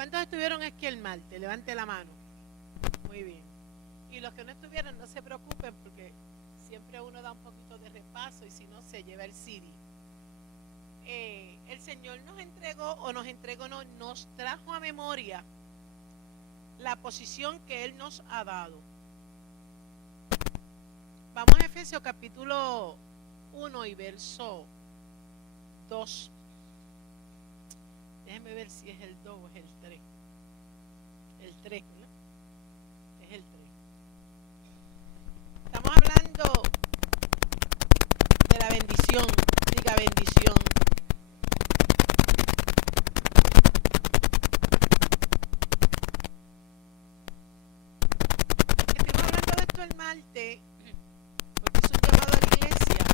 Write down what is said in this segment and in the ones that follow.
¿Cuántos estuvieron aquí el martes? Levante la mano. Muy bien. Y los que no estuvieron, no se preocupen, porque siempre uno da un poquito de repaso y si no, se lleva el CD. El Señor nos entregó, no, nos trajo a memoria la posición que Él nos ha dado. Vamos a Efesios capítulo 1 y verso 2. Déjenme ver si es el 2 o es el 3. El 3, ¿no? Es el 3. Estamos hablando de la bendición. Diga bendición. Estuvimos hablando de esto el martes, porque es un llamado a la iglesia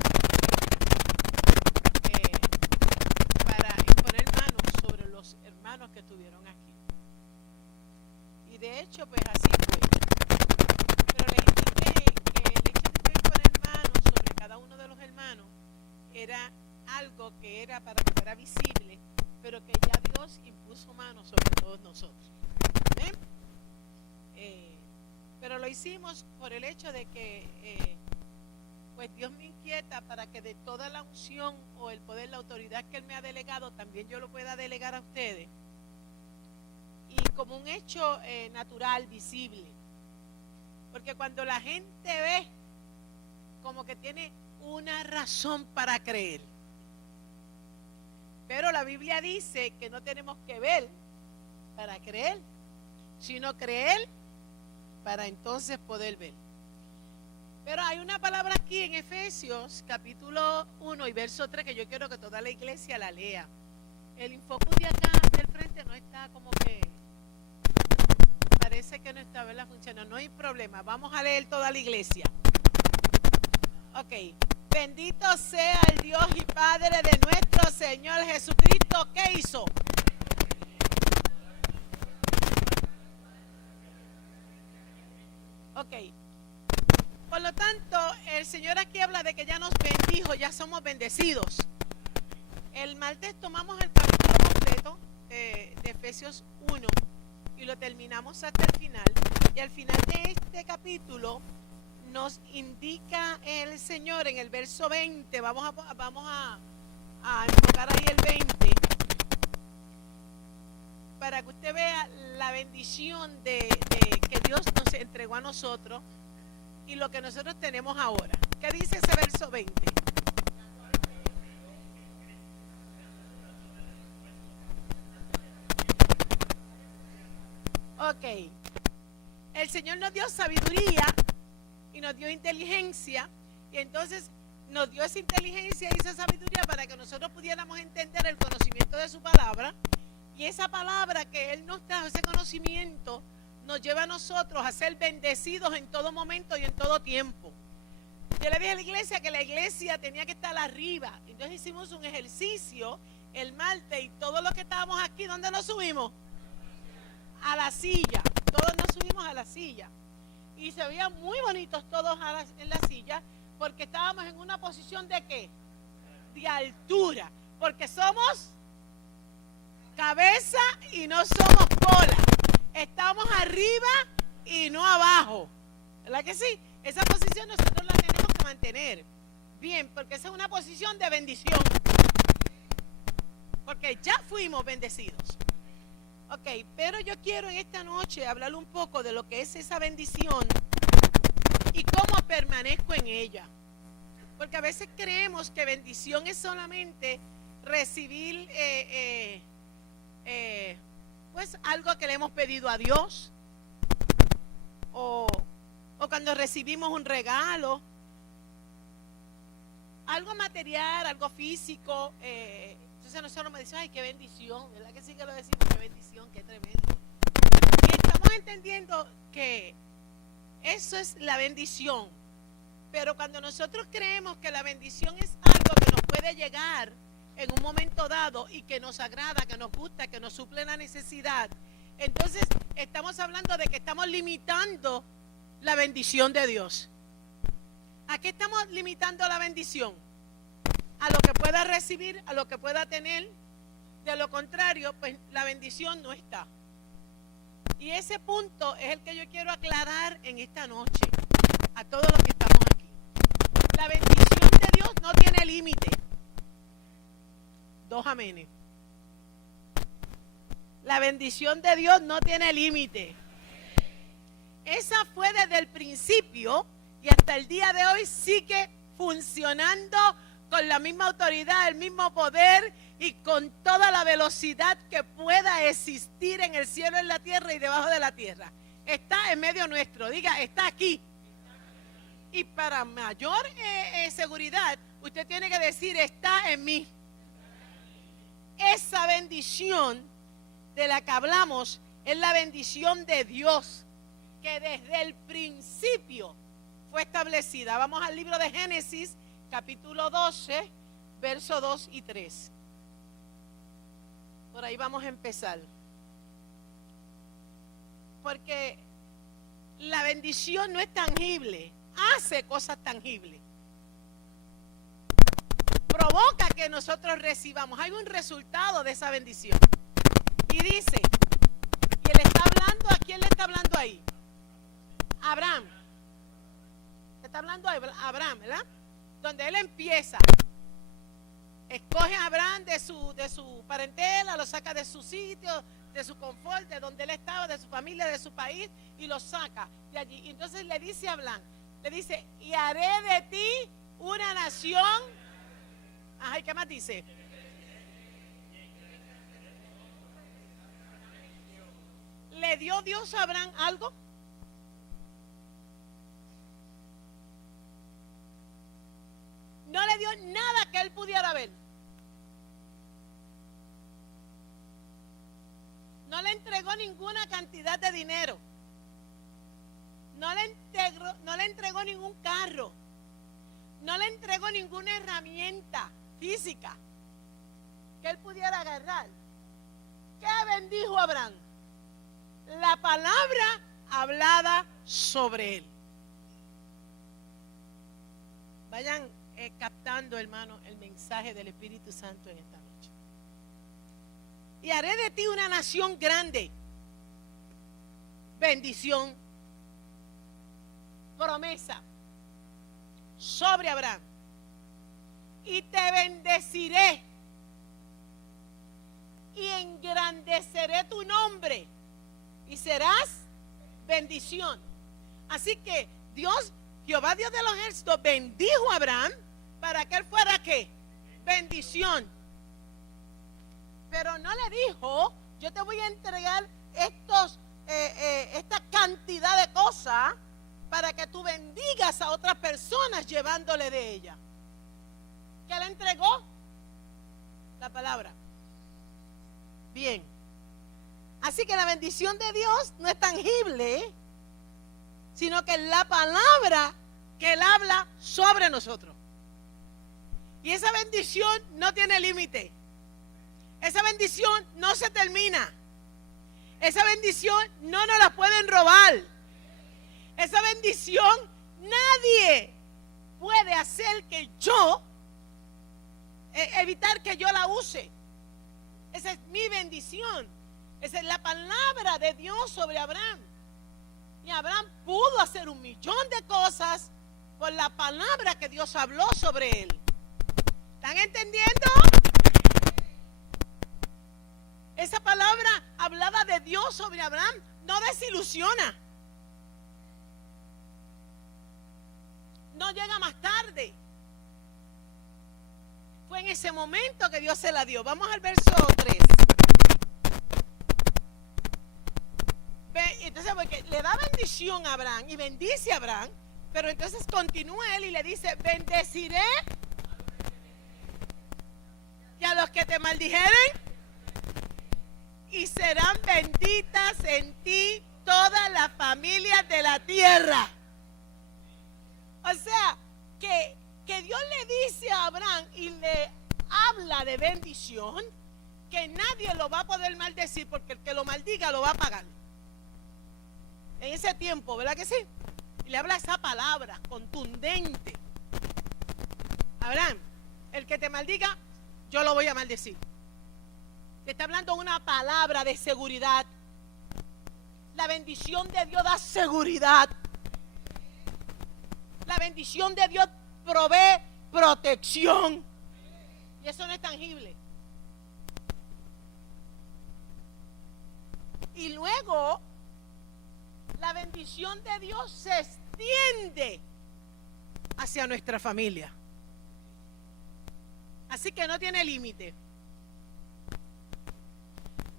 para imponer manos sobre los hermanos que estuvieron aquí. Y de hecho, pues así fue. Pero les indiqué que el hecho de imponer manos sobre cada uno de los hermanos era algo que era para que fuera visible, pero que ya Dios impuso manos sobre todos nosotros. ¿Ven? Pero lo hicimos por el hecho de que pues Dios me inquieta para que de toda la unción o el poder, la autoridad que Él me ha delegado, también yo lo pueda delegar a ustedes. Y como un hecho natural, visible. Porque cuando la gente ve, como que tiene una razón para creer. Pero la Biblia dice que no tenemos que ver para creer, sino creer para entonces poder ver. Pero hay una palabra aquí en Efesios capítulo 1 y verso 3 que yo quiero que toda la iglesia la lea. El infocus de acá del frente no está como que parece que no está, ¿verdad? Funciona, no hay problema, vamos a leer toda la iglesia. Ok, bendito sea el Dios y Padre de nuestro Señor Jesucristo. ¿Qué hizo? Ok, por lo tanto, el Señor aquí habla de que ya nos bendijo, ya somos bendecidos. El martes tomamos el capítulo completo de Efesios 1 y lo terminamos hasta el final. Y al final de este capítulo nos indica el Señor en el verso 20, vamos a enfocar ahí el 20, para que usted vea la bendición de que Dios nos entregó a nosotros y lo que nosotros tenemos ahora. ¿Qué dice ese verso 20? Ok. El Señor nos dio sabiduría y nos dio inteligencia, y entonces nos dio esa inteligencia y esa sabiduría para que nosotros pudiéramos entender el conocimiento de su palabra, y esa palabra que Él nos trajo, ese conocimiento, nos lleva a nosotros a ser bendecidos en todo momento y en todo tiempo. Yo le dije a la iglesia que la iglesia tenía que estar arriba, entonces hicimos un ejercicio el martes y todos los que estábamos aquí, ¿dónde nos subimos? A la silla, todos nos subimos a la silla. Y se veían muy bonitos todos en la silla, porque estábamos en una posición de ¿qué? De altura, porque somos cabeza y no somos cola. Estamos arriba y no abajo. ¿Verdad que sí? Esa posición nosotros la tenemos que mantener. Bien, porque esa es una posición de bendición. Porque ya fuimos bendecidos. Ok, pero yo quiero en esta noche hablar un poco de lo que es esa bendición y cómo permanezco en ella. Porque a veces creemos que bendición es solamente recibir pues algo que le hemos pedido a Dios, o cuando recibimos un regalo, algo material, algo físico. Entonces nosotros me dicen, ay, qué bendición, ¿verdad que sí que lo decimos? Qué bendición, qué tremendo. Y estamos entendiendo que eso es la bendición. Pero cuando nosotros creemos que la bendición es algo que nos puede llegar en un momento dado y que nos agrada, que nos gusta, que nos suple la necesidad, entonces estamos hablando de que estamos limitando la bendición de Dios. ¿A qué estamos limitando la bendición? A lo que pueda recibir, a lo que pueda tener. De lo contrario, pues la bendición no está. Y ese punto es el que yo quiero aclarar en esta noche a todos los que estamos aquí. La bendición de Dios no tiene límite. 2 amenes. La bendición de Dios no tiene límite. Esa fue desde el principio y hasta el día de hoy sigue funcionando con la misma autoridad, el mismo poder y con toda la velocidad que pueda existir en el cielo, en la tierra y debajo de la tierra. Está en medio nuestro, diga, está aquí. Y para mayor seguridad, usted tiene que decir, está en mí. Esa bendición de la que hablamos es la bendición de Dios, que desde el principio fue establecida. Vamos al libro de Génesis, capítulo 12, versos 2 y 3. Por ahí vamos a empezar. Porque la bendición no es tangible, hace cosas tangibles. Provoca que nosotros recibamos. Hay un resultado de esa bendición. Y dice, y él está hablando, ¿a quién le está hablando ahí? Abraham. Está hablando a Abraham, ¿verdad? Donde él empieza. Escoge a Abraham de su parentela, lo saca de su sitio, de su confort, de donde él estaba, de su familia, de su país, y lo saca de allí. Y entonces le dice a Abraham, le dice, y haré de ti una nación. Ajá, ¿y qué más dice? ¿Le dio Dios a Abraham algo? No le dio nada que él pudiera ver. No le entregó ninguna cantidad de dinero. No le entregó ningún carro. No le entregó ninguna herramienta física que él pudiera agarrar. ¿Qué bendijo Abraham? La palabra hablada sobre él. Vayan captando, hermano, el mensaje del Espíritu Santo en esta noche. Y haré de ti una nación grande. Bendición. Promesa sobre Abraham. Y te bendeciré. Y engrandeceré tu nombre. Y serás bendición. Así que Dios, Jehová Dios de los ejércitos, bendijo a Abraham para que él fuera ¿qué? Bendición. Pero no le dijo, yo te voy a entregar esta cantidad de cosas para que tú bendigas a otras personas llevándole de ella. ¿Qué le entregó? La palabra. Bien. Así que la bendición de Dios no es tangible, sino que es la palabra que Él habla sobre nosotros. Y esa bendición no tiene límite. Esa bendición no se termina. Esa bendición no nos la pueden robar. Esa bendición nadie puede hacer que yo, evitar que yo la use. Esa es mi bendición. Esa es la palabra de Dios sobre Abraham. Y Abraham pudo hacer 1,000,000 de cosas por la palabra que Dios habló sobre él. ¿Están entendiendo? Esa palabra hablada de Dios sobre Abraham no desilusiona. No llega más tarde. Fue en ese momento que Dios se la dio. Vamos al verso 3. Entonces, porque le da bendición a Abraham y bendice a Abraham, pero entonces continúa él y le dice, bendeciré y a los que te maldijeren, y serán benditas en ti todas las familias de la tierra. O sea, que Dios le dice a Abraham y le habla de bendición, que nadie lo va a poder maldecir, porque el que lo maldiga lo va a pagar. En ese tiempo, ¿verdad que sí? Y le habla esa palabra contundente. Abraham, el que te maldiga, yo lo voy a maldecir. Te está hablando una palabra de seguridad. La bendición de Dios da seguridad. La bendición de Dios provee protección. Y eso no es tangible. Y luego, la bendición de Dios se extiende hacia nuestra familia. Así que no tiene límite.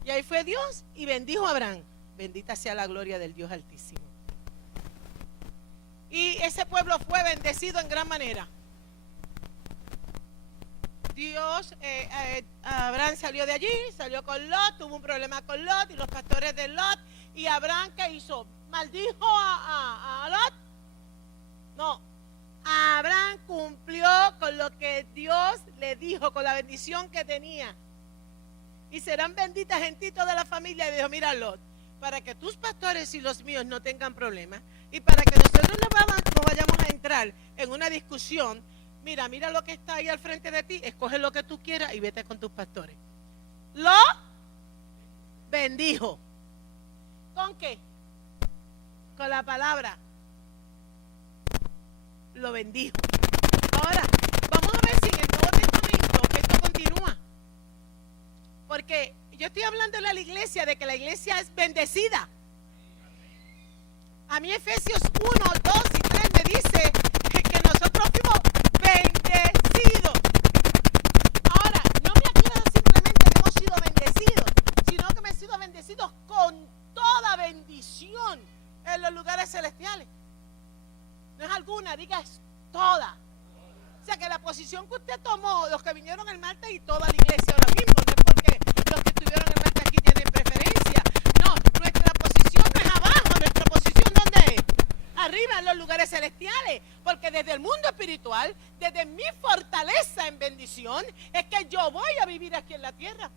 Y ahí fue Dios y bendijo a Abraham. Bendita sea la gloria del Dios Altísimo. Y ese pueblo fue bendecido en gran manera. Dios, Abraham salió de allí, salió con Lot, tuvo un problema con Lot y los pastores de Lot. Y Abraham, ¿qué hizo? ¿Maldijo a Lot? No. Abraham cumplió con lo que Dios le dijo, con la bendición que tenía. Y serán benditas en ti toda la familia. Y dijo, mira Lot, para que tus pastores y los míos no tengan problemas, y para que nosotros no vayamos a entrar en una discusión, mira lo que está ahí al frente de ti, escoge lo que tú quieras y vete con tus pastores. Lo bendijo. ¿Con qué? Con la palabra. Lo bendijo. Ahora, vamos a ver si en el Nuevo Testamento esto continúa. Porque yo estoy hablando a la iglesia de que la iglesia es bendecida. A mí Efesios 1, 2 y 3 me dice que nosotros fuimos bendecidos. Ahora, no me aclara simplemente que hemos sido bendecidos, sino que hemos sido bendecidos con toda bendición en los lugares celestiales. No es alguna, diga es toda. O sea que la posición que usted tomó, los que vinieron el martes y toda la iglesia ahora mismo, no es porque los que estuvieron el martes aquí tienen preferencia. No, nuestra posición no es abajo, nuestra posición ¿dónde es? Arriba en los lugares celestiales. Porque desde el mundo espiritual, desde mi fortaleza en bendición, es que yo voy a vivir aquí en la tierra.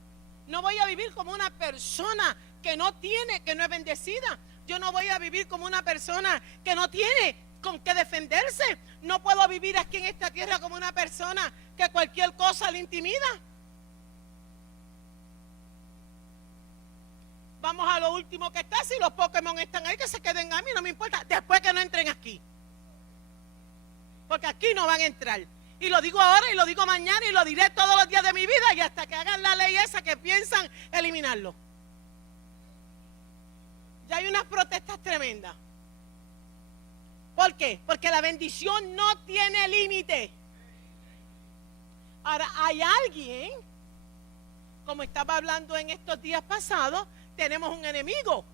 No voy a vivir como una persona que no es bendecida. Yo no voy a vivir como una persona que no tiene con qué defenderse. No puedo vivir aquí en esta tierra como una persona que cualquier cosa le intimida. Vamos a lo último que está. Si los Pokémon están ahí, que se queden a mí, no me importa. Después que no entren aquí. Porque aquí no van a entrar. Y lo digo ahora y lo digo mañana y lo diré todos los días de mi vida y hasta que hagan la ley esa que piensan eliminarlo. Ya hay unas protestas tremendas. ¿Por qué? Porque la bendición no tiene límite. Ahora, hay alguien, como estaba hablando en estos días pasados, tenemos un enemigo.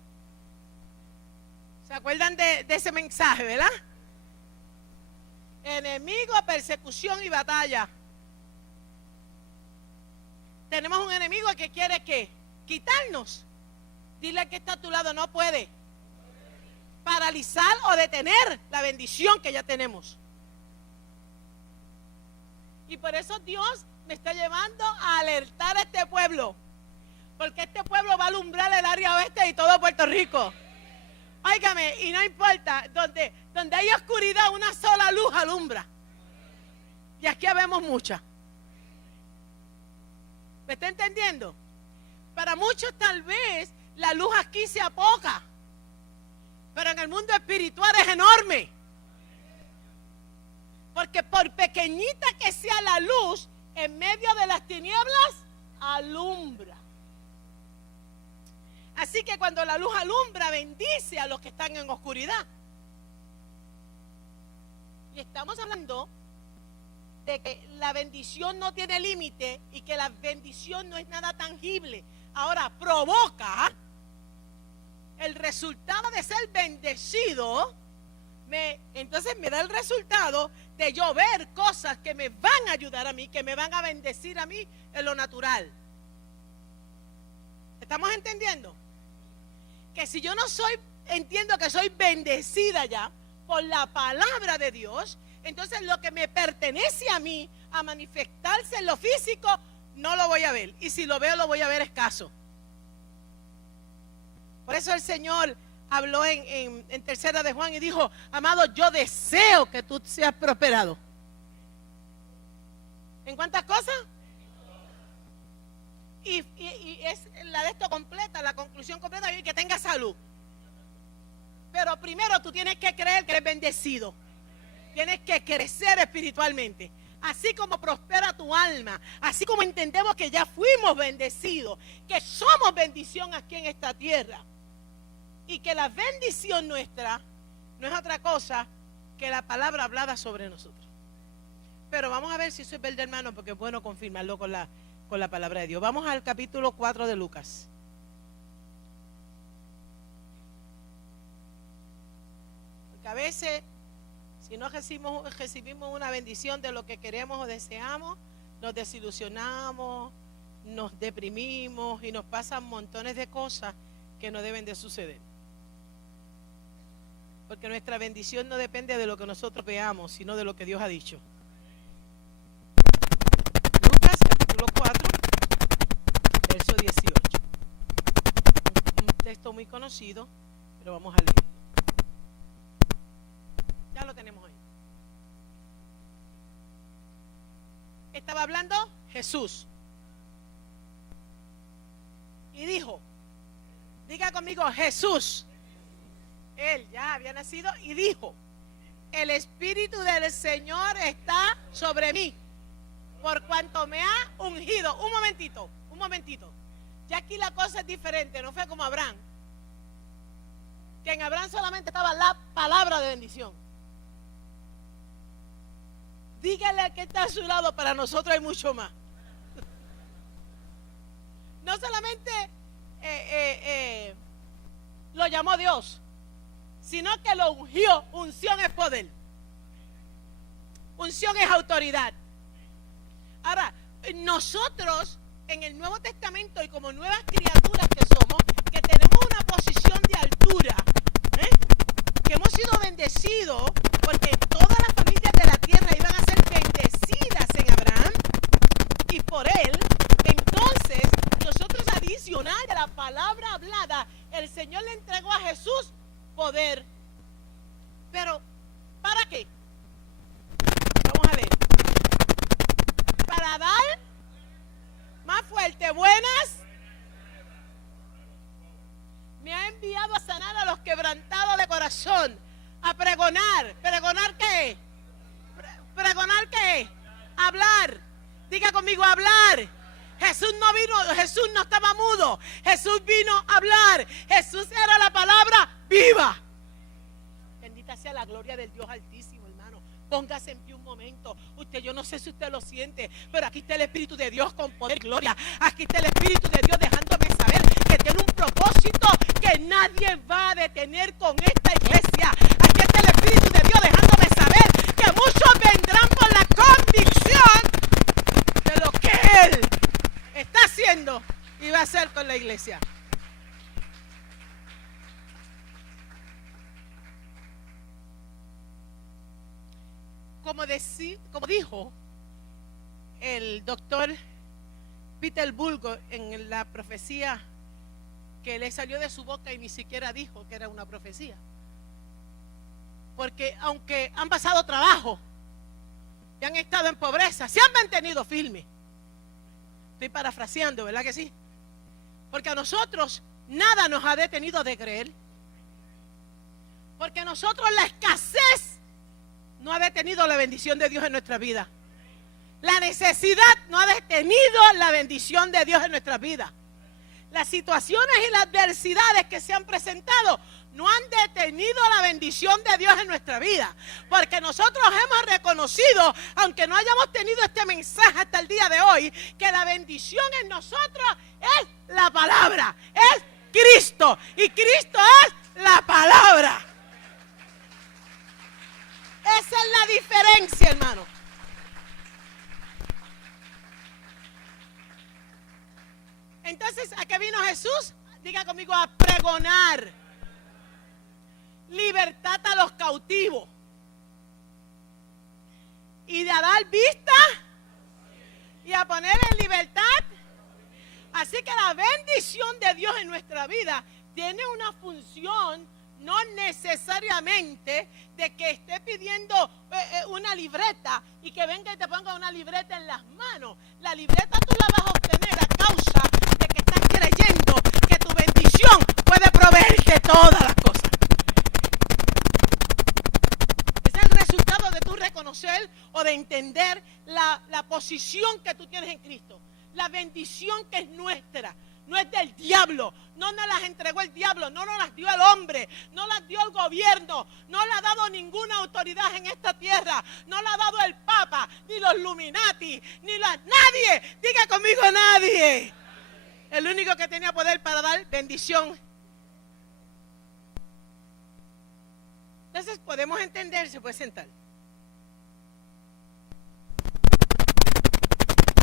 ¿Se acuerdan de ese mensaje, verdad? Enemigo, persecución y batalla. Tenemos un enemigo que quiere ¿qué? Quitarnos. Dile al que está a tu lado, no puede paralizar o detener la bendición que ya tenemos. Y por eso Dios me está llevando a alertar a este pueblo, porque este pueblo va a alumbrar el área oeste y todo Puerto Rico. Óigame, y no importa, donde hay oscuridad, una sola luz alumbra. Y aquí vemos mucha. ¿Me está entendiendo? Para muchos tal vez la luz aquí sea poca, pero en el mundo espiritual es enorme. Porque por pequeñita que sea la luz, en medio de las tinieblas, alumbra. Así que cuando la luz alumbra, bendice a los que están en oscuridad. Y estamos hablando de que la bendición no tiene límite y que la bendición no es nada tangible. Ahora, provoca el resultado de ser bendecido, entonces me da el resultado de yo ver cosas que me van a ayudar a mí, que me van a bendecir a mí en lo natural. ¿Estamos entendiendo? Que si yo no entiendo que soy bendecida ya por la palabra de Dios, entonces lo que me pertenece a mí, a manifestarse en lo físico, no lo voy a ver. Y si lo veo, lo voy a ver escaso. Por eso el Señor habló en tercera de Juan y dijo, amado, yo deseo que tú seas prosperado. ¿En cuántas cosas? Y es la de esto completa, la conclusión completa, y que tenga salud. Pero primero tú tienes que creer que eres bendecido. Tienes que crecer espiritualmente. Así como prospera tu alma, así como entendemos que ya fuimos bendecidos, que somos bendición aquí en esta tierra, y que la bendición nuestra no es otra cosa que la palabra hablada sobre nosotros. Pero vamos a ver si eso es verdad, hermano, porque es bueno confirmarlo con la palabra de Dios. Vamos al capítulo 4 de Lucas. Porque a veces, si no recibimos una bendición de lo que queremos o deseamos, nos desilusionamos, nos deprimimos y nos pasan montones de cosas que no deben de suceder. Porque nuestra bendición no depende de lo que nosotros veamos, sino de lo que Dios ha dicho. Lucas capítulo 4, verso 18. Un texto muy conocido, pero vamos a leerlo. Ya lo tenemos ahí. Estaba hablando Jesús. Y dijo, diga conmigo, Jesús. Él ya había nacido y dijo, el Espíritu del Señor está sobre mí, por cuanto me ha ungido. Un momentito. Ya aquí la cosa es diferente, no fue como Abraham. Que en Abraham solamente estaba la palabra de bendición. Dígale al que está a su lado, para nosotros hay mucho más. No solamente lo llamó Dios, sino que lo ungió. Unción es poder. Unción es autoridad. Ahora, nosotros en el Nuevo Testamento y como nuevas criaturas que somos, que tenemos una posición de altura, que hemos sido bendecidos, porque todas las familias de la tierra iban a ser bendecidas en Abraham y por él. Entonces, nosotros, adicional a la palabra hablada, el Señor le entregó a Jesús poder. Pero, ¿para qué? Vamos a leer. Para dar más fuerte, buenas. Me ha enviado a sanar a los quebrantados de corazón, a pregonar. ¿Pregonar qué? ¿Pregonar qué? Hablar. Diga conmigo, hablar. Jesús no estaba mudo. Jesús vino a hablar. Jesús era la palabra viva. Bendita sea la gloria del Dios Altísimo, hermano. Póngase en pie un momento. Yo no sé si usted lo siente, pero aquí está el Espíritu de Dios con poder y gloria. Aquí está el Espíritu de Dios dejándome saber que tiene un propósito que nadie va a detener con esta iglesia. Aquí está el Espíritu de Dios dejándome saber que muchos vendrán por la convicción de lo que Él está haciendo y va a hacer con la iglesia. Como dijo el doctor Peter Bulgo en la profecía que le salió de su boca y ni siquiera dijo que era una profecía. Porque aunque han pasado trabajo y han estado en pobreza, se han mantenido firmes. Estoy parafraseando, ¿verdad que sí? Porque a nosotros nada nos ha detenido de creer. Porque a nosotros la escasez no ha detenido la bendición de Dios en nuestra vida. La necesidad no ha detenido la bendición de Dios en nuestra vida. Las situaciones y las adversidades que se han presentado no han detenido la bendición de Dios en nuestra vida. Porque nosotros hemos reconocido, aunque no hayamos tenido este mensaje hasta el día de hoy, que la bendición en nosotros es la palabra, es Cristo. Y Cristo es la palabra. Esa es la diferencia, hermano. Entonces, ¿a qué vino Jesús? Diga conmigo, a pregonar libertad a los cautivos y de dar vista y a poner en libertad. Así que la bendición de Dios en nuestra vida tiene una función. No necesariamente de que esté pidiendo una libreta y que venga y te ponga una libreta en las manos. La libreta tú la vas a obtener a causa de que estás creyendo que tu bendición puede proveerte todas las cosas. conocer o de entender la posición que tú tienes en Cristo. La bendición que es nuestra. No es del diablo, no nos las entregó el diablo, no nos las dio el hombre, no las dio el gobierno, no le ha dado ninguna autoridad en esta tierra, no la ha dado el Papa, ni los Illuminati, nadie, diga conmigo nadie. El único que tenía poder para dar bendición. Entonces podemos entender, se puede sentar.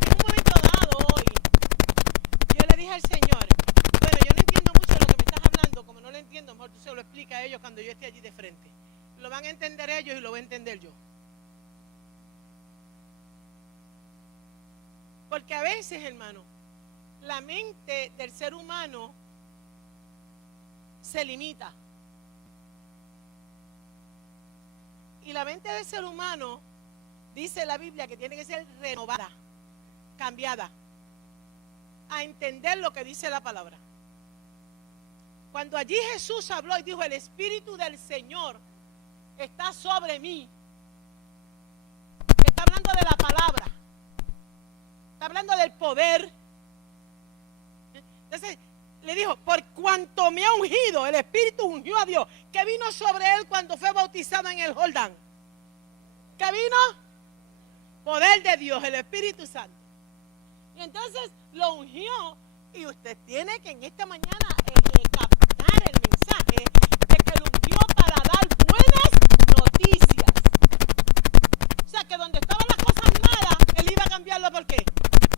En un momento dado hoy, yo le dije al Señor, bueno, yo no entiendo mucho lo que me estás hablando, como no lo entiendo, mejor tú se lo explicas a ellos cuando yo esté allí de frente. Lo van a entender ellos y lo voy a entender yo. Porque a veces, hermano, la mente del ser humano se limita. Y la mente del ser humano, dice la Biblia, que tiene que ser renovada, cambiada, a entender lo que dice la palabra. Cuando allí Jesús habló y dijo, el Espíritu del Señor está sobre mí, está hablando de la palabra, está hablando del poder. Entonces le dijo, por cuanto me ha ungido, el Espíritu ungió a Dios, que vino sobre él cuando fue bautizado en el Jordán. ¿Qué vino? Poder de Dios, el Espíritu Santo. Y entonces lo ungió, y usted tiene que en esta mañana captar el mensaje de que lo ungió para dar buenas noticias. O sea, que donde estaban las cosas malas, él iba a cambiarlo, ¿por qué?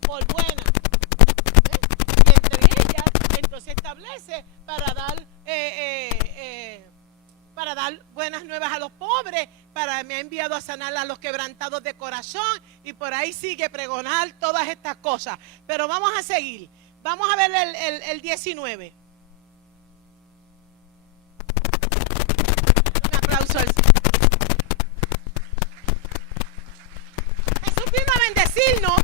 Por buenas. Y entre ellas, entonces establece para dar buenas nuevas a los pobres, me ha enviado a sanar a los quebrantados de corazón, y por ahí sigue pregonar todas estas cosas. Pero vamos a seguir. Vamos a ver el 19. Un aplauso al Señor. Jesús vino a bendecirnos.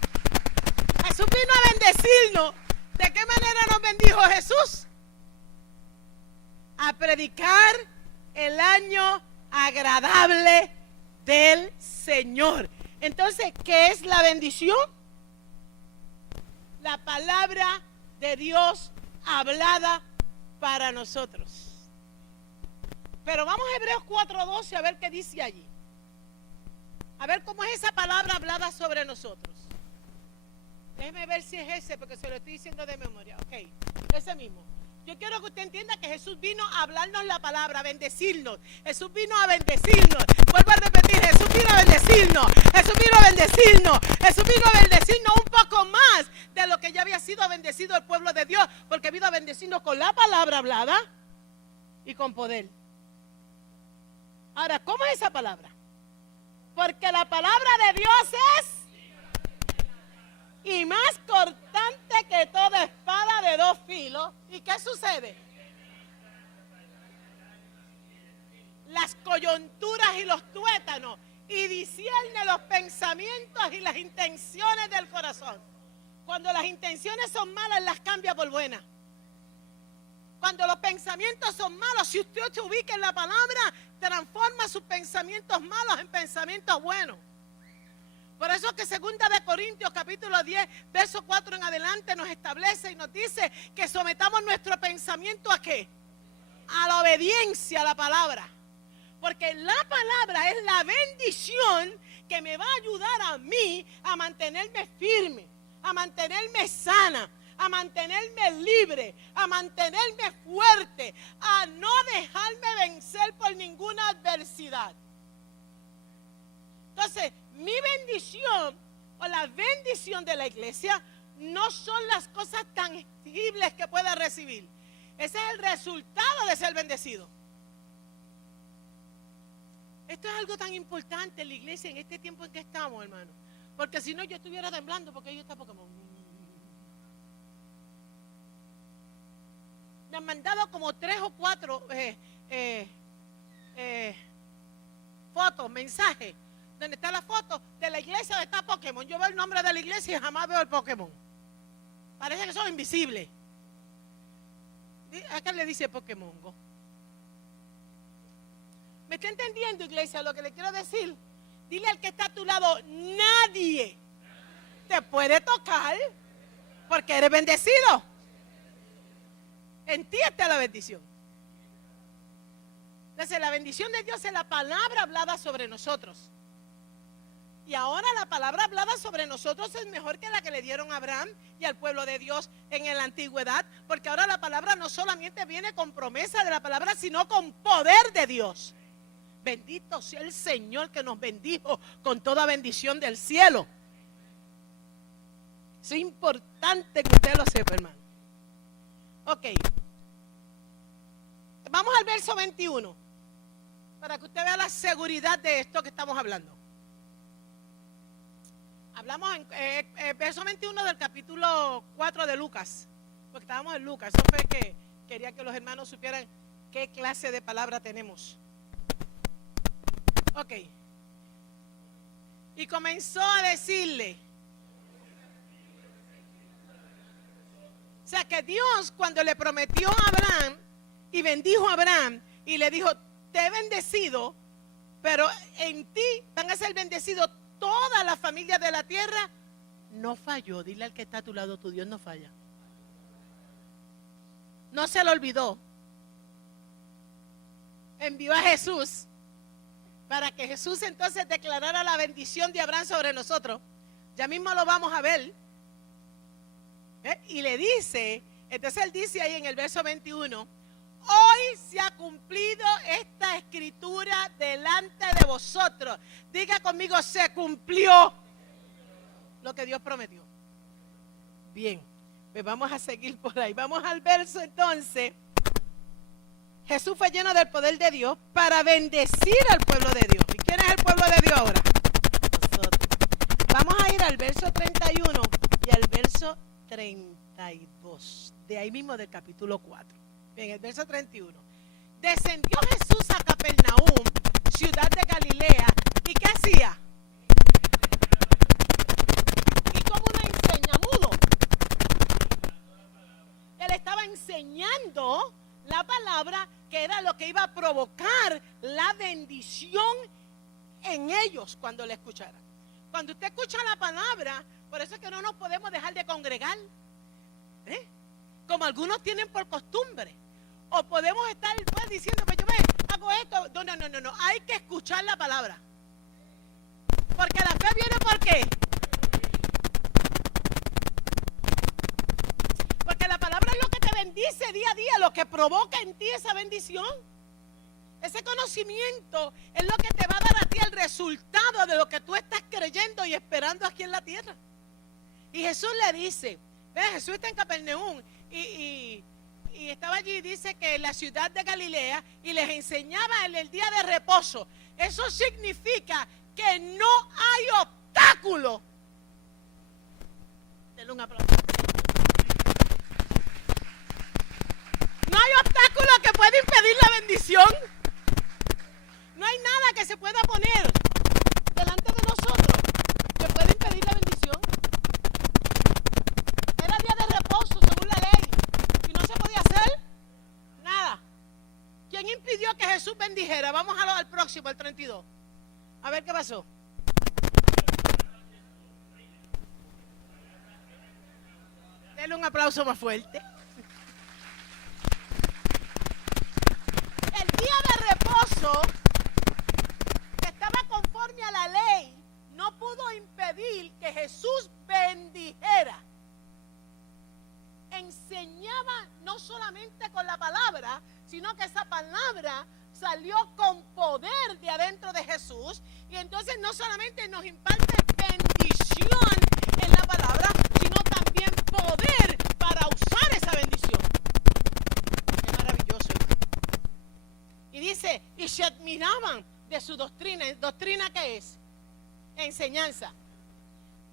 Jesús vino a bendecirnos. ¿De qué manera nos bendijo Jesús? A predicar el año agradable del Señor. Entonces, ¿qué es la bendición? La palabra de Dios hablada para nosotros. Pero vamos a Hebreos 4:12 a ver qué dice allí. A ver cómo es esa palabra hablada sobre nosotros. Déjeme ver si es ese, porque se lo estoy diciendo de memoria. Ok, ese mismo. Yo quiero que usted entienda que Jesús vino a hablarnos la palabra, a bendecirnos. Jesús vino a bendecirnos. Vuelvo a repetir, Jesús vino a bendecirnos. Jesús vino a bendecirnos. Jesús vino a bendecirnos un poco más de lo que ya había sido bendecido el pueblo de Dios, porque vino a bendecirnos con la palabra hablada y con poder. Ahora, ¿cómo es esa palabra? Porque la palabra de Dios es y más cortante que toda espada de dos filos. ¿Y qué sucede? Las coyunturas y los tuétanos, y discierne los pensamientos y las intenciones del corazón. Cuando las intenciones son malas, las cambia por buenas. Cuando los pensamientos son malos, si usted se ubica en la palabra, transforma sus pensamientos malos en pensamientos buenos. Por eso que 2 Corintios capítulo 10, verso 4 en adelante nos establece y nos dice que sometamos nuestro pensamiento ¿a qué? A la obediencia a la palabra. Porque la palabra es la bendición que me va a ayudar a mí a mantenerme firme, a mantenerme sana, a mantenerme libre, a mantenerme fuerte, a no dejarme vencer por ninguna adversidad. Entonces, mi bendición o la bendición de la iglesia no son las cosas tangibles que pueda recibir. Ese es el resultado de ser bendecido. Esto es algo tan importante en la iglesia en este tiempo en que estamos, hermano. Porque si no, yo estuviera temblando porque ahí está Pokémon. Me han mandado como 3 o 4 fotos, mensajes, donde está la foto de la iglesia donde está Pokémon. Yo veo el nombre de la iglesia y jamás veo el Pokémon. Parece que son invisibles. ¿A qué le dice Pokémon Go? ¿Me está entendiendo, iglesia, lo que le quiero decir? Dile al que está a tu lado, nadie te puede tocar porque eres bendecido. En ti está la bendición. Entonces la bendición de Dios es la palabra hablada sobre nosotros. Y ahora la palabra hablada sobre nosotros es mejor que la que le dieron a Abraham y al pueblo de Dios en la antigüedad, porque ahora la palabra no solamente viene con promesa de la palabra, sino con poder de Dios. Bendito sea el Señor que nos bendijo con toda bendición del cielo. Eso es importante que usted lo sepa, hermano. Ok. Vamos al verso 21, para que usted vea la seguridad de esto que estamos hablando. Hablamos en verso 21 del capítulo 4 de Lucas, porque estábamos en Lucas. Eso fue que quería que los hermanos supieran qué clase de palabra tenemos. Ok. Y comenzó a decirle. O sea que Dios, cuando le prometió a Abraham y bendijo a Abraham y le dijo, te he bendecido, pero en ti van a ser bendecidos todas las familias de la tierra, no falló. Dile al que está a tu lado, tu Dios no falla. No se lo olvidó. Envió a Jesús para que Jesús entonces declarara la bendición de Abraham sobre nosotros. Ya mismo lo vamos a ver. Y le dice, entonces él dice ahí en el verso 21, hoy se ha cumplido esta escritura delante de vosotros. Diga conmigo, se cumplió lo que Dios prometió. Bien, pues vamos a seguir por ahí. Vamos al verso entonces. Jesús fue lleno del poder de Dios para bendecir al pueblo de Dios. ¿Y quién es el pueblo de Dios ahora? Nosotros. Vamos a ir al verso 31 y al verso 32. De ahí mismo del capítulo 4. En el verso 31. Descendió Jesús a Capernaum, ciudad de Galilea. ¿Y qué hacía? ¿Y cómo no enseña? Mudo. Él estaba enseñando la palabra, que era lo que iba a provocar la bendición en ellos cuando la escucharan. Cuando usted escucha la palabra, por eso es que no nos podemos dejar de congregar, como algunos tienen por costumbre. O podemos estar pues, diciendo, pues yo hago esto. No, hay que escuchar la palabra. Porque la fe viene ¿por qué? Porque la palabra es lo que te bendice día a día, lo que provoca en ti esa bendición. Ese conocimiento es lo que te va a dar a ti el resultado de lo que tú estás creyendo y esperando aquí en la tierra. Y Jesús le dice, Jesús está en Capernaum y estaba allí, dice que en la ciudad de Galilea, y les enseñaba en el día de reposo. Eso significa que no hay obstáculo. Denle un aplauso. No hay obstáculo que pueda impedir la bendición. No hay nada que se pueda poner delante de nosotros que pueda impedir la bendición. Era día de reposo según la ley y no se podía hacer nada. ¿Quién impidió que Jesús bendijera? Vamos al próximo, al 32. A ver qué pasó. Denle un aplauso más fuerte. El día de reposo, que estaba conforme a la ley, no pudo impedir que Jesús bendijera. Enseñaba no solamente con la palabra, sino que esa palabra salió con poder de adentro de Jesús. Y entonces no solamente nos imparte bendición en la palabra, sino también poder para usar esa bendición. Qué maravilloso. Y dice, y se admiraban de su doctrina. ¿Doctrina qué es? Enseñanza.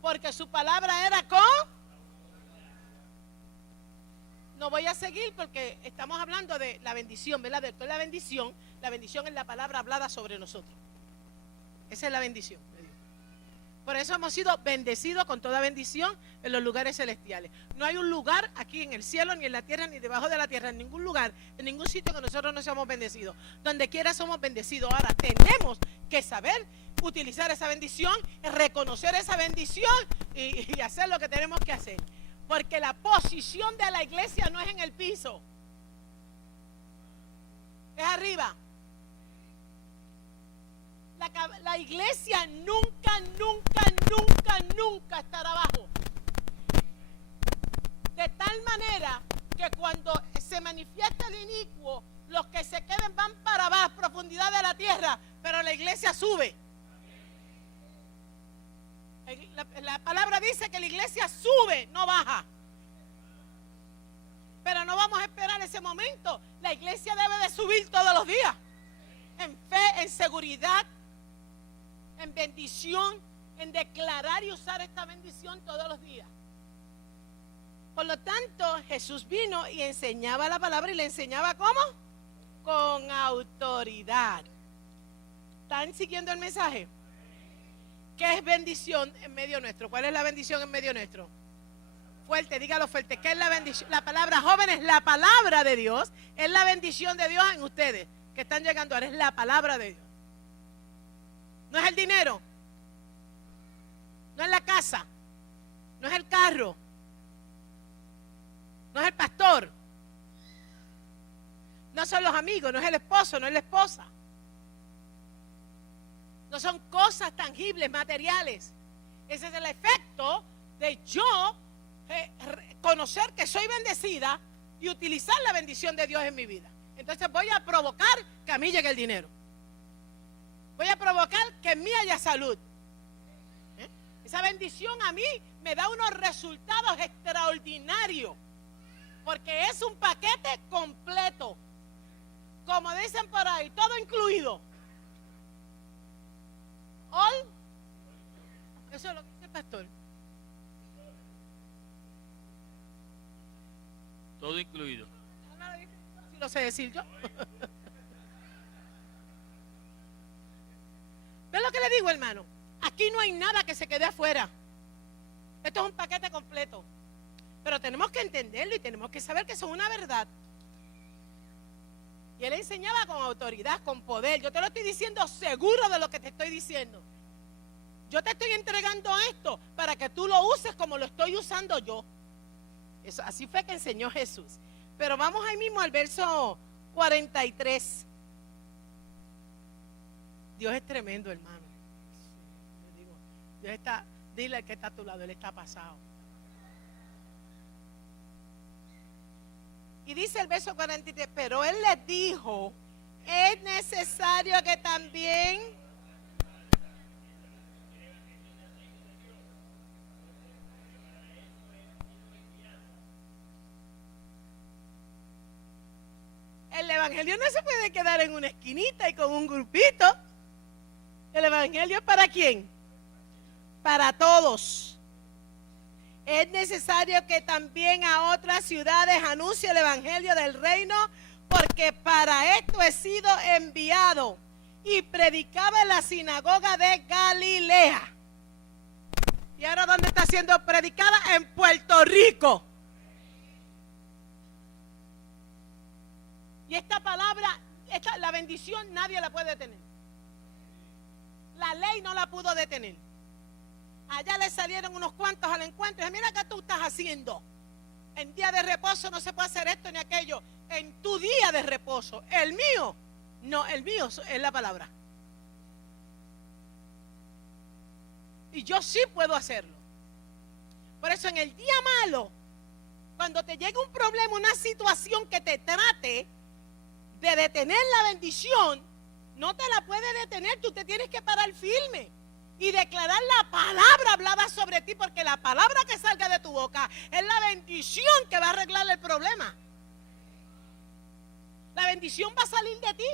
Porque su palabra era con... No voy a seguir porque estamos hablando de la bendición, ¿verdad? De la bendición es la palabra hablada sobre nosotros. Esa es la bendición de Dios. Por eso hemos sido bendecidos con toda bendición en los lugares celestiales. No hay un lugar aquí en el cielo, ni en la tierra, ni debajo de la tierra, en ningún lugar, en ningún sitio que nosotros no seamos bendecidos. Donde quiera somos bendecidos. Ahora tenemos que saber utilizar esa bendición, reconocer esa bendición y hacer lo que tenemos que hacer. Porque la posición de la iglesia no es en el piso, es arriba. La iglesia nunca, nunca, nunca, nunca estará abajo. De tal manera que cuando se manifiesta el inicuo, los que se queden van para abajo, profundidad de la tierra, pero la iglesia sube. La palabra dice que la iglesia sube, no baja. Pero no vamos a esperar ese momento. La iglesia debe de subir todos los días. En fe, en seguridad, en bendición, en declarar y usar esta bendición todos los días. Por lo tanto, Jesús vino y enseñaba la palabra, y le enseñaba ¿cómo? Con autoridad. ¿Están siguiendo el mensaje? ¿Qué es bendición en medio nuestro? ¿Cuál es la bendición en medio nuestro? Fuerte, dígalo fuerte. ¿Qué es la bendición? La palabra, jóvenes, la palabra de Dios es la bendición de Dios en ustedes que están llegando ahora. Es la palabra de Dios. No es el dinero, no es la casa, no es el carro, no es el pastor, no son los amigos, no es el esposo, no es la esposa. No son cosas tangibles, materiales. Ese es el efecto de yo conocer que soy bendecida y utilizar la bendición de Dios en mi vida. Entonces voy a provocar que a mí llegue el dinero. Voy a provocar que en mí haya salud. Esa bendición a mí me da unos resultados extraordinarios, porque es un paquete completo. Como dicen por ahí, todo incluido. All, eso es lo que dice el pastor. Todo incluido. Si lo sé decir yo. ¿Ven lo que le digo, hermano? Aquí no hay nada que se quede afuera. Esto es un paquete completo. Pero tenemos que entenderlo y tenemos que saber que eso es una verdad. Y él enseñaba con autoridad, con poder. Yo te lo estoy diciendo seguro de lo que te estoy diciendo. Yo te estoy entregando esto para que tú lo uses como lo estoy usando yo. Eso, así fue que enseñó Jesús. Pero vamos ahí mismo al verso 43. Dios es tremendo, hermano. Dios está, dile al que está a tu lado, Él está pasado. Y dice el verso 43, pero Él les dijo, es necesario que también el evangelio no se puede quedar en una esquinita y con un grupito. El evangelio es ¿para quién? Para todos. Es necesario que también a otras ciudades anuncie el evangelio del reino, porque para esto he sido enviado. Y predicaba en la sinagoga de Galilea. ¿Y ahora dónde está siendo predicada? En Puerto Rico. Y esta palabra, la bendición nadie la puede detener. La ley no la pudo detener. Allá le salieron unos cuantos al encuentro y dijeron, mira, ¿qué tú estás haciendo? En día de reposo no se puede hacer esto ni aquello. En tu día de reposo, el mío, no, el mío es la palabra. Y yo sí puedo hacerlo. Por eso en el día malo, cuando te llegue un problema, una situación que te trate de detener la bendición, no te la puede detener. Tú te tienes que parar firme y declarar la palabra hablada sobre ti, porque la palabra que salga de tu boca es la bendición que va a arreglar el problema. La bendición va a salir de ti,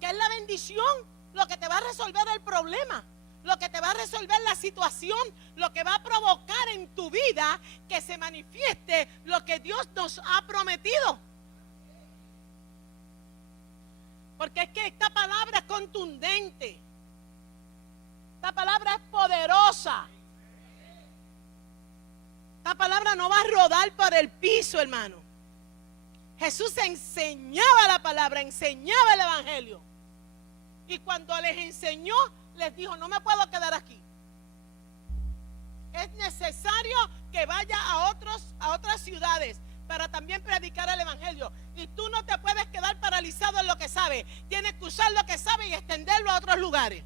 que es la bendición lo que te va a resolver el problema, lo que te va a resolver la situación, lo que va a provocar en tu vida que se manifieste lo que Dios nos ha prometido. Porque es que esta palabra es contundente. Esta palabra es poderosa. Esta palabra no va a rodar por el piso, hermano. Jesús enseñaba la palabra, enseñaba el evangelio. Y cuando les enseñó, les dijo, no me puedo quedar aquí. Es necesario que vaya a otras ciudades para también predicar el evangelio. Y tú no te puedes quedar paralizado en lo que sabes. Tienes que usar lo que sabes y extenderlo a otros lugares.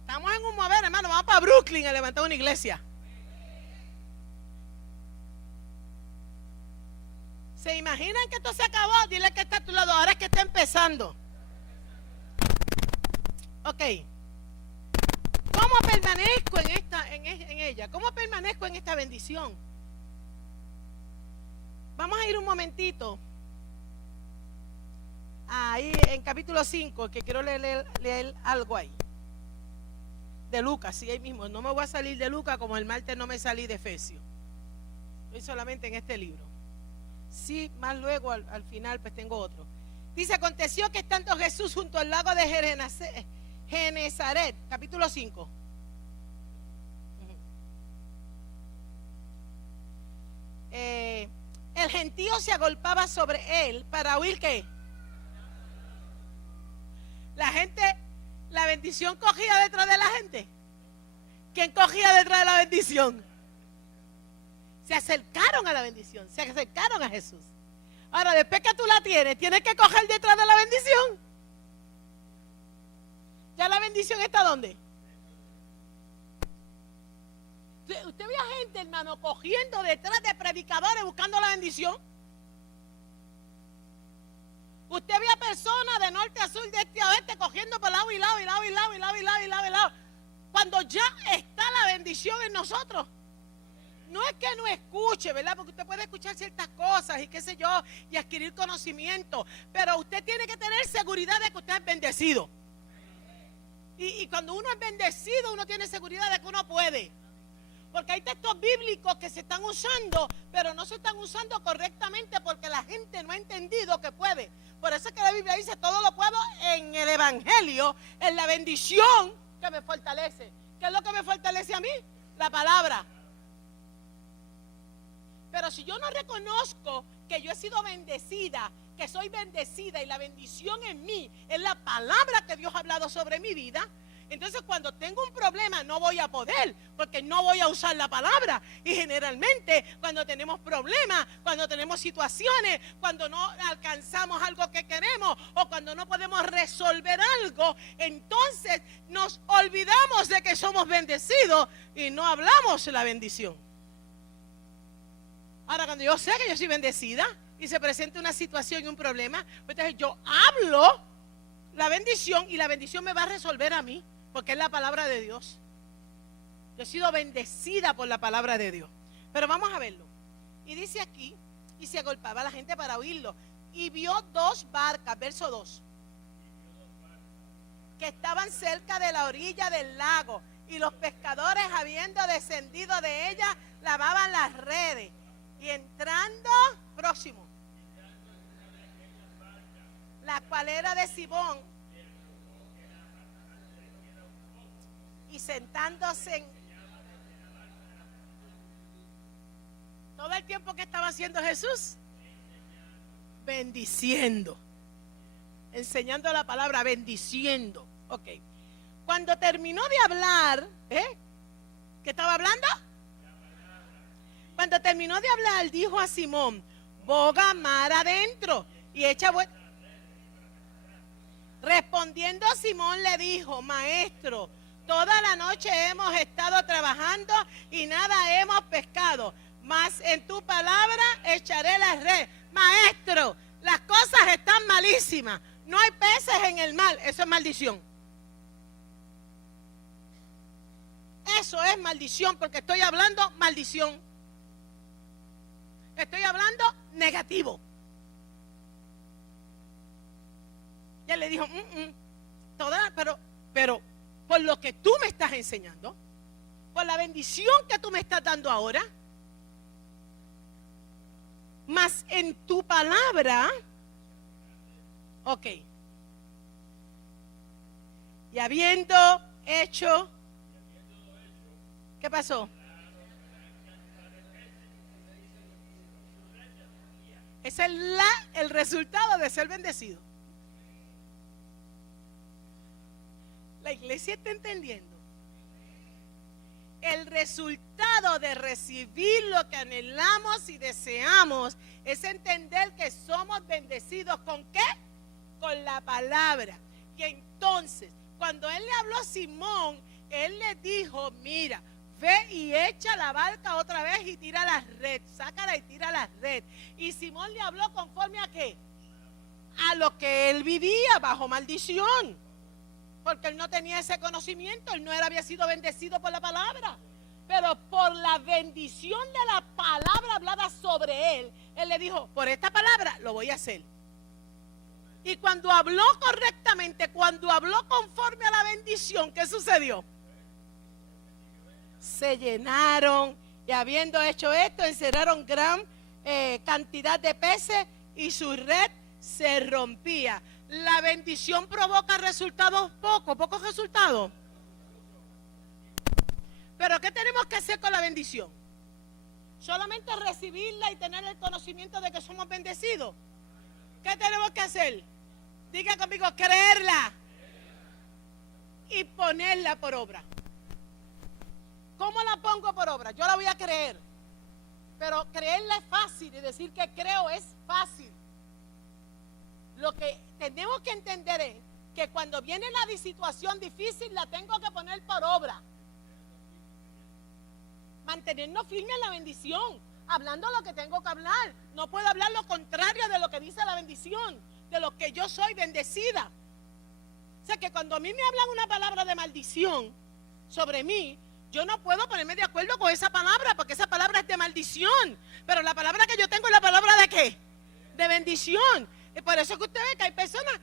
Estamos en un mover, hermano. Vamos para Brooklyn a levantar una iglesia. ¿Se imaginan que esto se acabó? Dile que está a tu lado. Ahora es que está empezando. Ok. ¿Cómo permanezco en ella? ¿Cómo permanezco en esta bendición? Vamos a ir un momentito ahí en capítulo 5, que quiero leer algo ahí. De Lucas, sí, ahí mismo. No me voy a salir de Lucas como el martes no me salí de Efesios. Estoy solamente en este libro. Sí, más luego al final pues tengo otro. Dice, aconteció que estando Jesús junto al lago de Genezaret, capítulo 5. El gentío se agolpaba sobre él para oír ¿qué? La gente, la bendición cogía detrás de la gente. ¿Quién cogía detrás de la bendición? Se acercaron a la bendición, se acercaron a Jesús. Ahora, después que tú la tienes que coger detrás de la bendición. ¿Ya la bendición está dónde? Usted ve a gente, hermano, cogiendo detrás de predicadores buscando la bendición. Usted ve a personas de norte a sur, de este a oeste, cogiendo por lado y lado, y lado, y lado, y lado, y lado, y lado, y lado. Cuando ya está la bendición en nosotros. No es que no escuche, ¿verdad? Porque usted puede escuchar ciertas cosas y qué sé yo, y adquirir conocimiento. Pero usted tiene que tener seguridad de que usted es bendecido. Y cuando uno es bendecido, uno tiene seguridad de que uno puede. Porque hay textos bíblicos que se están usando, pero no se están usando correctamente porque la gente no ha entendido que puede. Por eso es que la Biblia dice, todo lo puedo en el evangelio, en la bendición que me fortalece. ¿Qué es lo que me fortalece a mí? La palabra. Pero si yo no reconozco que yo he sido bendecida, que soy bendecida y la bendición en mí es la palabra que Dios ha hablado sobre mi vida, entonces cuando tengo un problema no voy a poder, porque no voy a usar la palabra. Y generalmente cuando tenemos problemas, cuando tenemos situaciones, cuando no alcanzamos algo que queremos o cuando no podemos resolver algo, entonces nos olvidamos de que somos bendecidos y no hablamos la bendición. Ahora, cuando yo sé que yo soy bendecida y se presenta una situación y un problema, pues entonces yo hablo la bendición y la bendición me va a resolver a mí, porque es la palabra de Dios. Yo he sido bendecida por la palabra de Dios. Pero vamos a verlo. Y dice aquí, y se agolpaba la gente para oírlo. Y vio 2 barcas, verso 2, que estaban cerca de la orilla del lago. Y los pescadores, habiendo descendido de ellas, lavaban las redes. Y entrando, próximo, la cual era de Simón, y sentándose en todo el tiempo que estaba haciendo Jesús, bendiciendo, enseñando la palabra, bendiciendo. Ok. Cuando terminó de hablar, ¿qué estaba hablando? Cuando terminó de hablar, dijo a Simón, boga mar adentro y echa vuelta. Respondiendo a Simón le dijo, maestro, toda la noche hemos estado trabajando y nada hemos pescado, mas en tu palabra echaré la red. Maestro, las cosas están malísimas, no hay peces en el mar. Eso es maldición. Eso es maldición, porque estoy hablando maldición. Estoy hablando negativo. Y él le dijo, pero por lo que tú me estás enseñando, por la bendición que tú me estás dando ahora, más en tu palabra, ok. Y habiendo hecho, ¿qué pasó? Ese es el resultado de ser bendecido. La iglesia está entendiendo. El resultado de recibir lo que anhelamos y deseamos es entender que somos bendecidos. ¿Con qué? Con la palabra. Y entonces, cuando él le habló a Simón, él le dijo, mira, ve y echa la barca otra vez y tira la red, sácala y tira la red. Y Simón le habló conforme a qué? A lo que él vivía, bajo maldición. Porque él no tenía ese conocimiento, él no había sido bendecido por la palabra. Pero por la bendición de la palabra hablada sobre él, él le dijo, por esta palabra lo voy a hacer. Y cuando habló correctamente, cuando habló conforme a la bendición, ¿qué sucedió? Se llenaron y habiendo hecho esto, encerraron gran cantidad de peces y su red se rompía. La bendición provoca resultados pocos resultados. Pero ¿qué tenemos que hacer con la bendición? ¿Solamente recibirla y tener el conocimiento de que somos bendecidos? ¿Qué tenemos que hacer? Diga conmigo, creerla y ponerla por obra. ¿Cómo la pongo por obra? Yo la voy a creer, pero creerla es fácil y decir que creo es fácil. Lo que tenemos que entender es que cuando viene la situación difícil la tengo que poner por obra. Mantenernos firmes en la bendición, hablando lo que tengo que hablar. No puedo hablar lo contrario de lo que dice la bendición, de lo que yo soy bendecida. O sea que cuando a mí me hablan una palabra de maldición sobre mí, yo no puedo ponerme de acuerdo con esa palabra, porque esa palabra es de maldición. Pero la palabra que yo tengo es la palabra ¿de qué? De bendición. Y por eso que usted ve que hay personas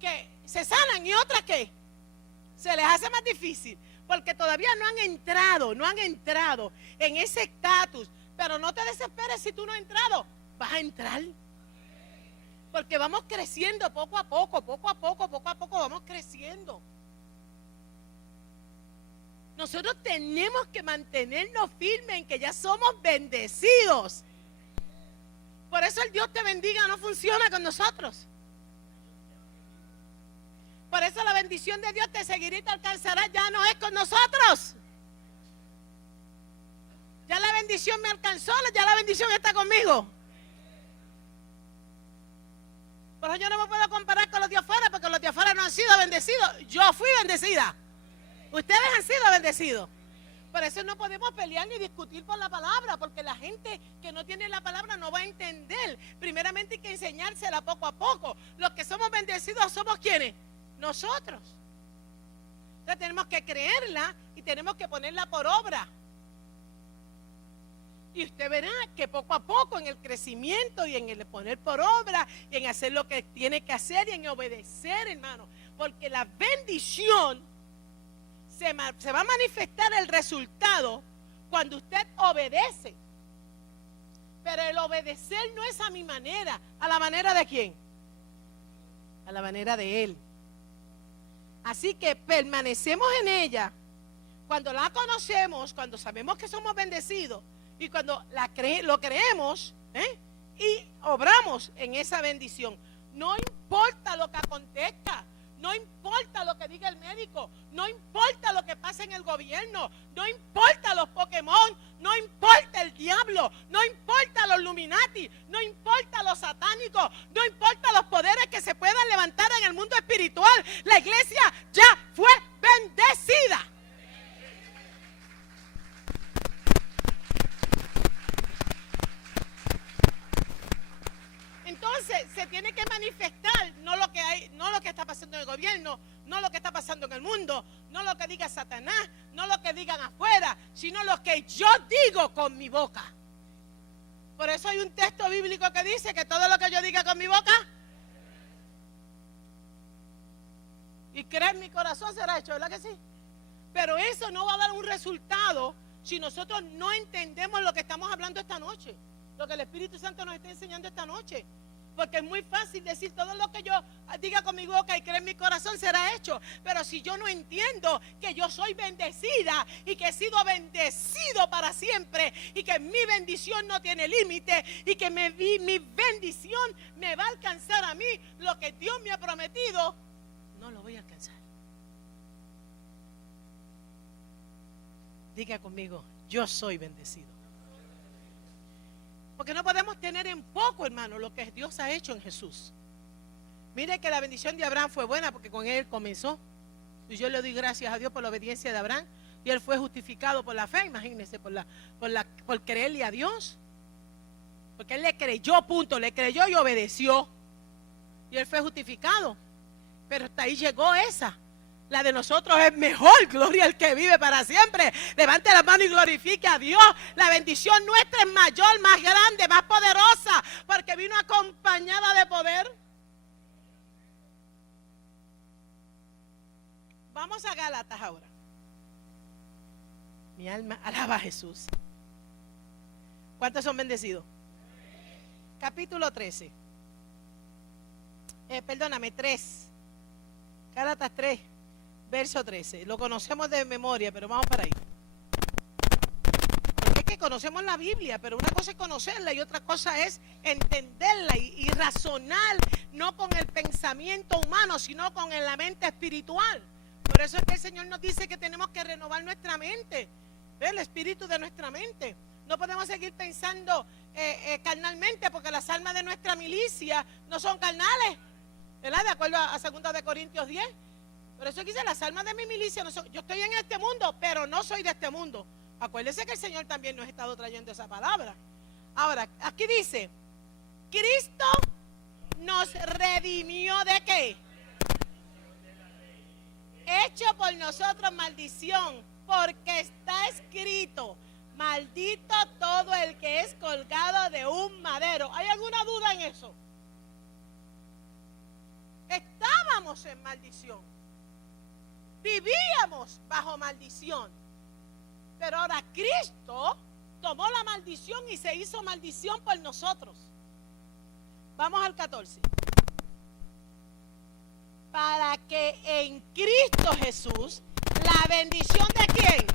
que se sanan y otras que se les hace más difícil, porque todavía no han entrado en ese estatus. Pero no te desesperes si tú no has entrado, vas a entrar. Porque vamos creciendo poco a poco vamos creciendo. Nosotros tenemos que mantenernos firmes en que ya somos bendecidos. Por eso el Dios te bendiga no funciona con nosotros. Por eso la bendición de Dios te seguirá y te alcanzará ya no es con nosotros. Ya la bendición me alcanzó, ya la bendición está conmigo. Por eso yo no me puedo comparar con los de afuera, porque los de afuera no han sido bendecidos. Yo fui bendecida. Ustedes han sido bendecidos. Por eso no podemos pelear ni discutir por la palabra, porque la gente que no tiene la palabra no va a entender. Primeramente hay que enseñársela poco a poco. Los que somos bendecidos somos ¿quiénes? Nosotros. Entonces tenemos que creerla y tenemos que ponerla por obra. Y usted verá que poco a poco en el crecimiento y en el poner por obra y en hacer lo que tiene que hacer y en obedecer, hermano. Porque la bendición se va a manifestar el resultado cuando usted obedece. Pero el obedecer no es a mi manera. ¿A la manera de quién? A la manera de Él. Así que permanecemos en ella cuando la conocemos, cuando sabemos que somos bendecidos y cuando lo creemos y obramos en esa bendición. No importa lo que acontezca. No importa lo que diga el médico, no importa lo que pase en el gobierno, no importa los Pokémon, no importa el diablo, no importa los Illuminati, no importa los satánicos, no importa los poderes que se puedan levantar en el mundo espiritual. La iglesia ya fue bendecida. Entonces se tiene que manifestar no lo que hay, no lo que está pasando en el gobierno, no lo que está pasando en el mundo, no lo que diga Satanás, no lo que digan afuera, sino lo que yo digo con mi boca. Por eso hay un texto bíblico que dice que todo lo que yo diga con mi boca y creer en mi corazón será hecho, ¿verdad que sí? Pero eso no va a dar un resultado si nosotros no entendemos lo que estamos hablando esta noche, lo que el Espíritu Santo nos está enseñando esta noche. Porque es muy fácil decir todo lo que yo diga con mi boca y cree en mi corazón será hecho. Pero si yo no entiendo que yo soy bendecida y que he sido bendecido para siempre y que mi bendición no tiene límite y que mi bendición me va a alcanzar a mí, lo que Dios me ha prometido, no lo voy a alcanzar. Diga conmigo, yo soy bendecido. Porque no podemos tener en poco, hermano, lo que Dios ha hecho en Jesús. Mire que la bendición de Abraham fue buena porque con él comenzó. Y yo le doy gracias a Dios por la obediencia de Abraham. Y él fue justificado por la fe, imagínense, por creerle a Dios. Porque él le creyó, punto, le creyó y obedeció. Y él fue justificado. Pero hasta ahí llegó esa. La de nosotros es mejor, gloria al que vive para siempre. Levante la mano y glorifique a Dios. La bendición nuestra es mayor, más grande, más poderosa, porque vino acompañada de poder. Vamos a Gálatas ahora. Mi alma alaba a Jesús. ¿Cuántos son bendecidos? Capítulo 13. Perdóname, 3. Gálatas 3. Verso 13, lo conocemos de memoria, pero vamos para ahí. Porque es que conocemos la Biblia, pero una cosa es conocerla y otra cosa es entenderla y razonar, no con el pensamiento humano, sino con la mente espiritual. Por eso es que el Señor nos dice que tenemos que renovar nuestra mente, el espíritu de nuestra mente. No podemos seguir pensando carnalmente, porque las almas de nuestra milicia no son carnales, ¿verdad? De acuerdo a 2 de Corintios 10. Por eso dice, las almas de mi milicia no son, yo estoy en este mundo, pero no soy de este mundo. Acuérdense que el Señor también nos ha estado trayendo esa palabra. Ahora, aquí dice, Cristo nos redimió ¿de qué? Hecho por nosotros maldición, porque está escrito, maldito todo el que es colgado de un madero. ¿Hay alguna duda en eso? Estábamos en maldición. Vivíamos bajo maldición, pero ahora Cristo tomó la maldición y se hizo maldición por nosotros. Vamos al 14. Para que en Cristo Jesús, la bendición ¿de quién?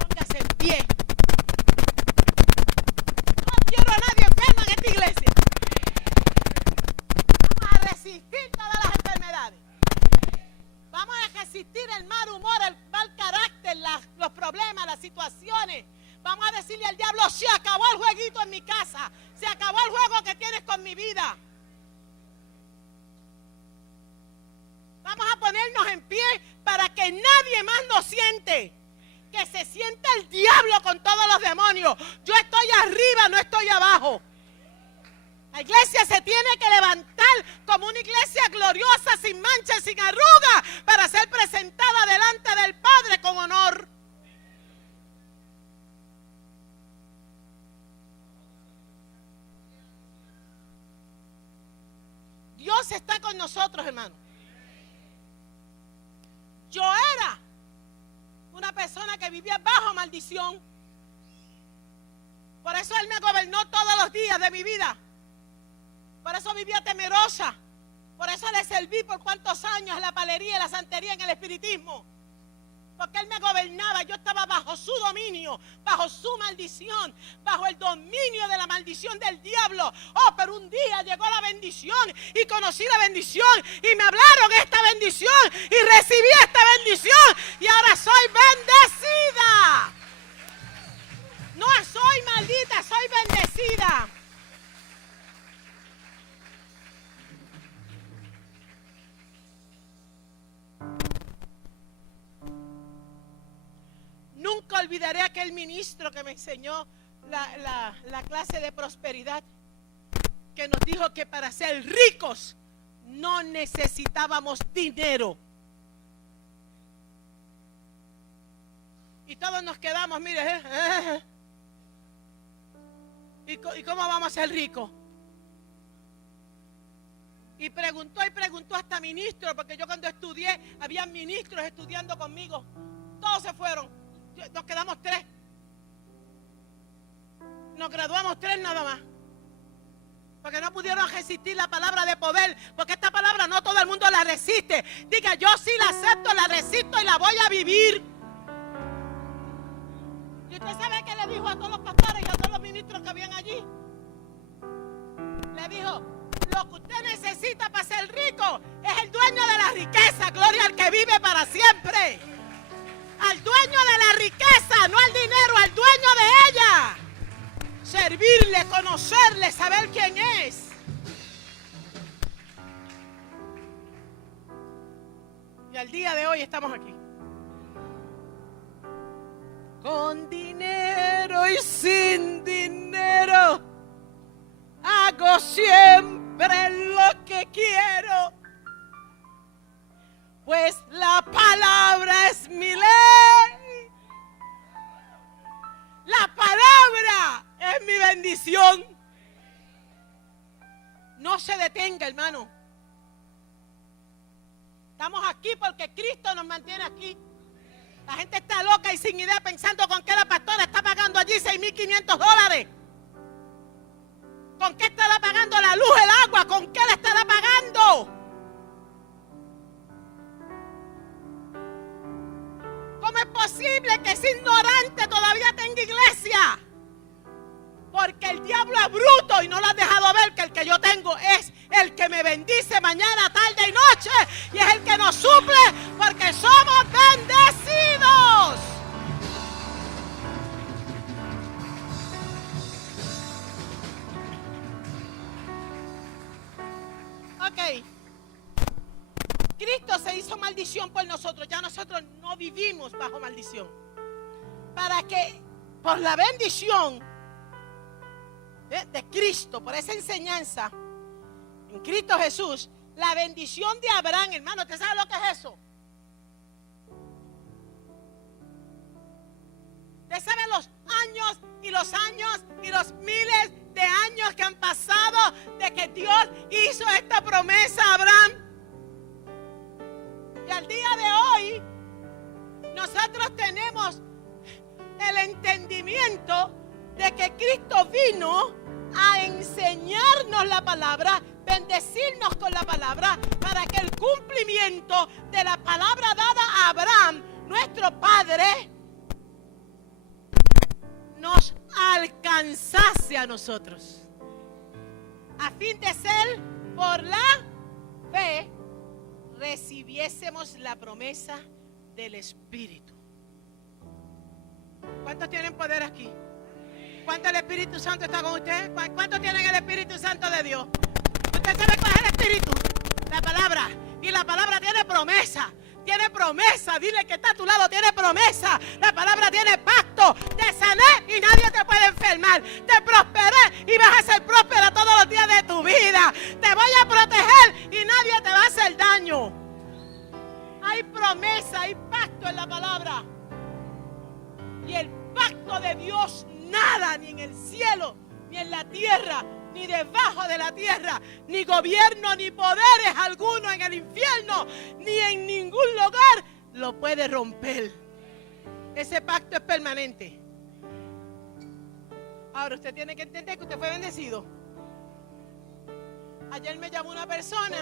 Póngase en pie. Iglesia, vamos a resistir todas las enfermedades, vamos a resistir el mal humor, el mal carácter, los problemas, las situaciones. Vamos a decirle al diablo, se acabó el jueguito en mi casa, se acabó el juego que tienes con mi vida. Vamos a ponernos en pie para que nadie más nos siente, que se sienta el diablo con todos los demonios. Yo estoy arriba, no estoy abajo. La iglesia se tiene que levantar como una iglesia gloriosa, sin mancha, sin arruga, para ser presentada delante del Padre con honor. Dios está con nosotros, hermano. Yo era una persona que vivía bajo maldición. Por eso Él me gobernó todos los días de mi vida. Por eso vivía temerosa. Por eso le serví por cuántos años en la palería, en la santería, en el espiritismo. Porque Él me gobernaba. Yo estaba bajo su dominio, bajo su maldición, bajo el dominio de la maldición del diablo. Oh, pero un día llegó la bendición y conocí la bendición y me hablaron esta bendición y recibí esta bendición y ahora soy bendecida. No soy maldita, soy bendecida. Nunca olvidaré a aquel ministro que me enseñó la clase de prosperidad, que nos dijo que para ser ricos no necesitábamos dinero. Y todos nos quedamos, mire, ¿y cómo vamos a ser ricos? Y preguntó hasta ministros, porque yo cuando estudié, había ministros estudiando conmigo. Todos se fueron. Nos quedamos 3. Nos graduamos 3 nada más. Porque no pudieron resistir la palabra de poder. Porque esta palabra no todo el mundo la resiste. Diga, yo sí la acepto, la resisto y la voy a vivir. ¿Y usted sabe qué le dijo a todos los pastores y a todos los ministros que habían allí? Le dijo, lo que usted necesita para ser rico el dueño de la riqueza. Gloria al que vive para siempre. Al dueño de la riqueza, no al dinero, al dueño de ella. Servirle, conocerle, saber quién es. Y al día de hoy estamos aquí. Con dinero y sin dinero, hago siempre lo que quiero, pues la palabra es mi ley. La palabra es mi bendición. No se detenga, hermano. Estamos aquí porque Cristo nos mantiene aquí. La gente está loca y sin idea pensando con qué la pastora está pagando allí $6,500. ¿Con qué estará pagando la luz, el agua? ¿Con qué la estará pagando? ¿Cómo es posible que ese ignorante todavía tenga iglesia? Porque el diablo es bruto y no lo has dejado ver que el que yo tengo es el que me bendice mañana, tarde y noche. Y es el que nos suple porque somos bendecidos. Ok. Cristo se hizo maldición por nosotros. Ya nosotros no vivimos bajo maldición. Para que por la bendición de Cristo, por esa enseñanza en Cristo Jesús, la bendición de Abraham, hermano, ¿usted sabe lo que es eso? ¿Usted sabe los años y los años y los miles de años que han pasado de que Dios hizo esta promesa a Abraham? Y al día de hoy nosotros tenemos el entendimiento de que Cristo vino a enseñarnos la palabra, bendecirnos con la palabra, para que el cumplimiento de la palabra dada a Abraham, nuestro padre, nos alcanzase a nosotros, a fin de ser por la fe recibiésemos la promesa del Espíritu. ¿Cuántos tienen poder aquí? ¿Cuánto el Espíritu Santo está con usted? ¿Cuántos tienen el Espíritu Santo de Dios? ¿Usted sabe cuál es el Espíritu? La palabra. Y la palabra tiene promesa. Tiene promesa. Dile que está a tu lado, tiene promesa. La palabra tiene pacto. Te sané y nadie te puede enfermar. Te prosperé y vas a ser próspera todos los días de tu vida. Te voy a proteger y nadie te va a hacer daño. Hay promesa, hay pacto en la palabra. Y el pacto de Dios, nada, ni en el cielo, ni en la tierra, ni debajo de la tierra, ni gobierno, ni poderes alguno en el infierno, ni en ningún lugar lo puede romper. Ese pacto es permanente. Ahora usted tiene que entender que usted fue bendecido. Ayer me llamó una persona,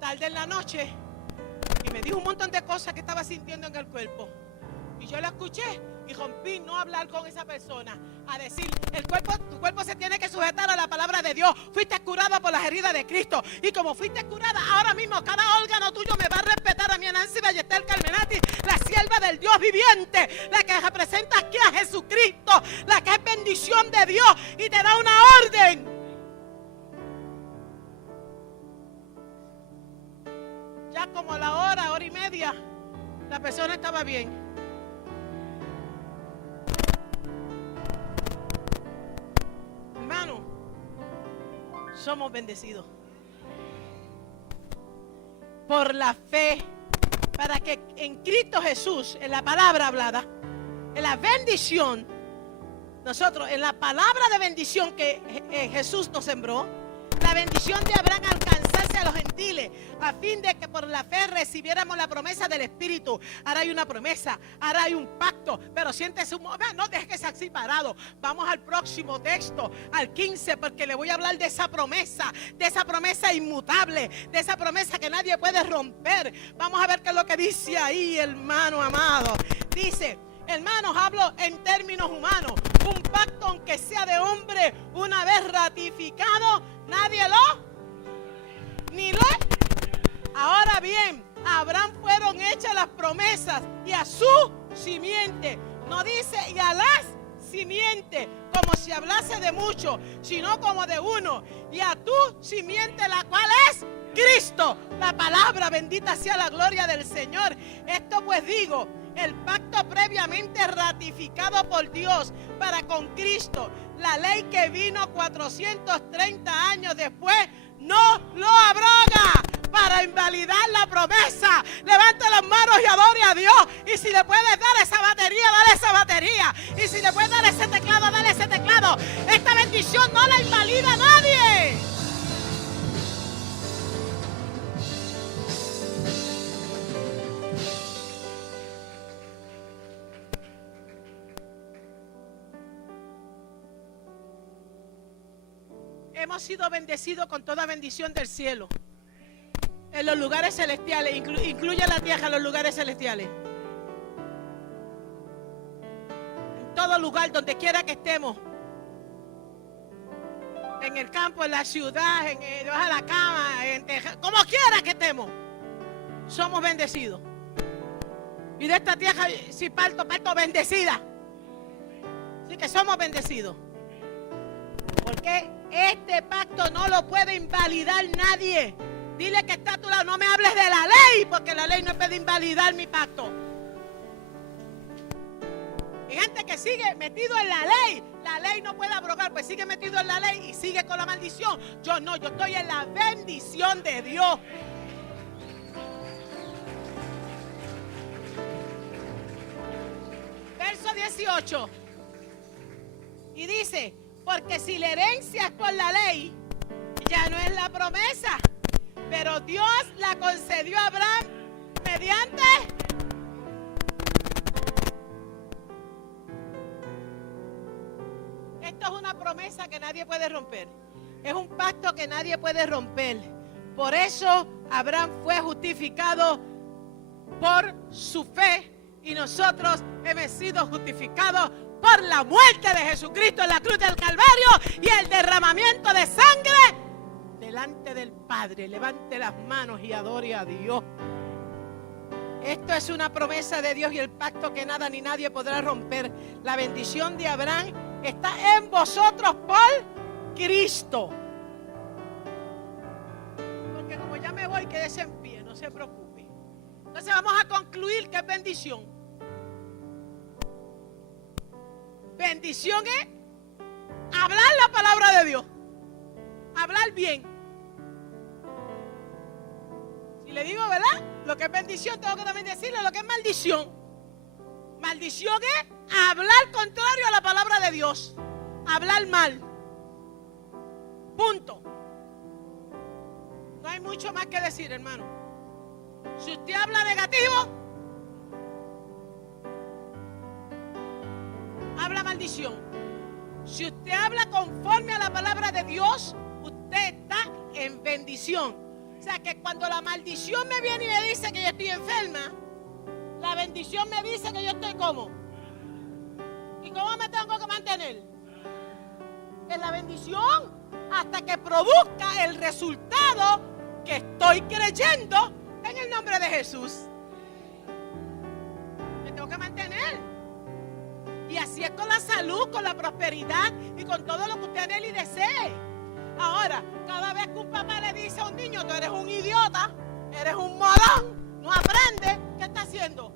tarde en la noche, y me dijo un montón de cosas que estaba sintiendo en el cuerpo. Y yo la escuché y rompí no hablar con esa persona, a decir, tu cuerpo se tiene que sujetar a la palabra de Dios. Fuiste curada por las heridas de Cristo, y como fuiste curada, ahora mismo cada órgano tuyo me va a respetar a mi Nancy Ballester Carmenati, la sierva del Dios viviente, la que representa aquí a Jesucristo, la que es bendición de Dios y te da una orden. Ya como a la hora y media, la persona estaba bien. Hermano, somos bendecidos por la fe, para que en Cristo Jesús, en la palabra hablada, en la bendición, nosotros, en la palabra de bendición que Jesús nos sembró, la bendición de Abraham alcanzase a los gentiles, a fin de que por la fe recibiéramos la promesa del Espíritu. Ahora hay una promesa, ahora hay un pacto, pero siéntese un momento, no deje que sea así parado. Vamos al próximo texto, al 15, porque le voy a hablar de esa promesa inmutable, de esa promesa que nadie puede romper. Vamos a ver qué es lo que dice ahí, hermano amado. Dice: hermanos, hablo en términos humanos. Un pacto, aunque sea de hombre, una vez ratificado, nadie lo, ni lo. Ahora bien, a Abraham fueron hechas las promesas y a su simiente. No dice y a las simientes, como si hablase de muchos, sino como de uno. Y a tu simiente, la cual es Cristo. La palabra, bendita sea la gloria del Señor. Esto pues digo, el pacto previamente ratificado por Dios para con Cristo, la ley que vino 430 años después, no lo abroga para invalidar la promesa. Levante las manos y adore a Dios. Y si le puedes dar esa batería, dale esa batería. Y si le puedes dar ese teclado, dale ese teclado. Esta bendición no la invalida nadie. Hemos sido bendecidos con toda bendición del cielo. En los lugares celestiales, incluye la tierra en los lugares celestiales. En todo lugar, donde quiera que estemos. En el campo, en la ciudad, debajo de la cama, como quiera que estemos. Somos bendecidos. Y de esta tierra, si parto bendecida. Así que somos bendecidos. Porque este pacto no lo puede invalidar nadie. Dile que está a tu lado, no me hables de la ley, porque la ley no puede invalidar mi pacto. Hay gente que sigue metido en la ley no puede abrogar, pues sigue metido en la ley y sigue con la maldición. Yo no, yo estoy en la bendición de Dios. Verso 18. Y dice, porque si la herencia es por la ley, ya no es la promesa, pero Dios la concedió a Abraham mediante esto. Es una promesa que nadie puede romper. Es un pacto que nadie puede romper. Por eso Abraham fue justificado por su fe y nosotros hemos sido justificados por la muerte de Jesucristo en la cruz del Calvario y el derramamiento de sangre delante del Padre. Levante las manos y adore a Dios. Esto es una promesa de Dios y el pacto que nada ni nadie podrá romper. La bendición de Abraham está en vosotros por Cristo. Porque como ya me voy, quédese en pie, no se preocupe. Entonces vamos a concluir que es bendición. Bendición es hablar la palabra de Dios. Hablar bien. Si le digo, ¿verdad? Lo que es bendición, tengo que también decirle lo que es maldición. Maldición es hablar contrario a la palabra de Dios. Hablar mal. Punto. No hay mucho más que decir, hermano. Si usted habla negativo, habla maldición. Si usted habla conforme a la palabra de Dios, usted está en bendición. O sea que cuando la maldición me viene y me dice que yo estoy enferma, la bendición me dice que yo estoy como. ¿Y cómo me tengo que mantener? En la bendición hasta que produzca el resultado que estoy creyendo en el nombre de Jesús. Me tengo que mantener. Y así es con la salud, con la prosperidad y con todo lo que usted anhele y desee. Ahora, cada vez que un papá le dice a un niño, tú eres un idiota, eres un morón, no aprendes, ¿qué está haciendo?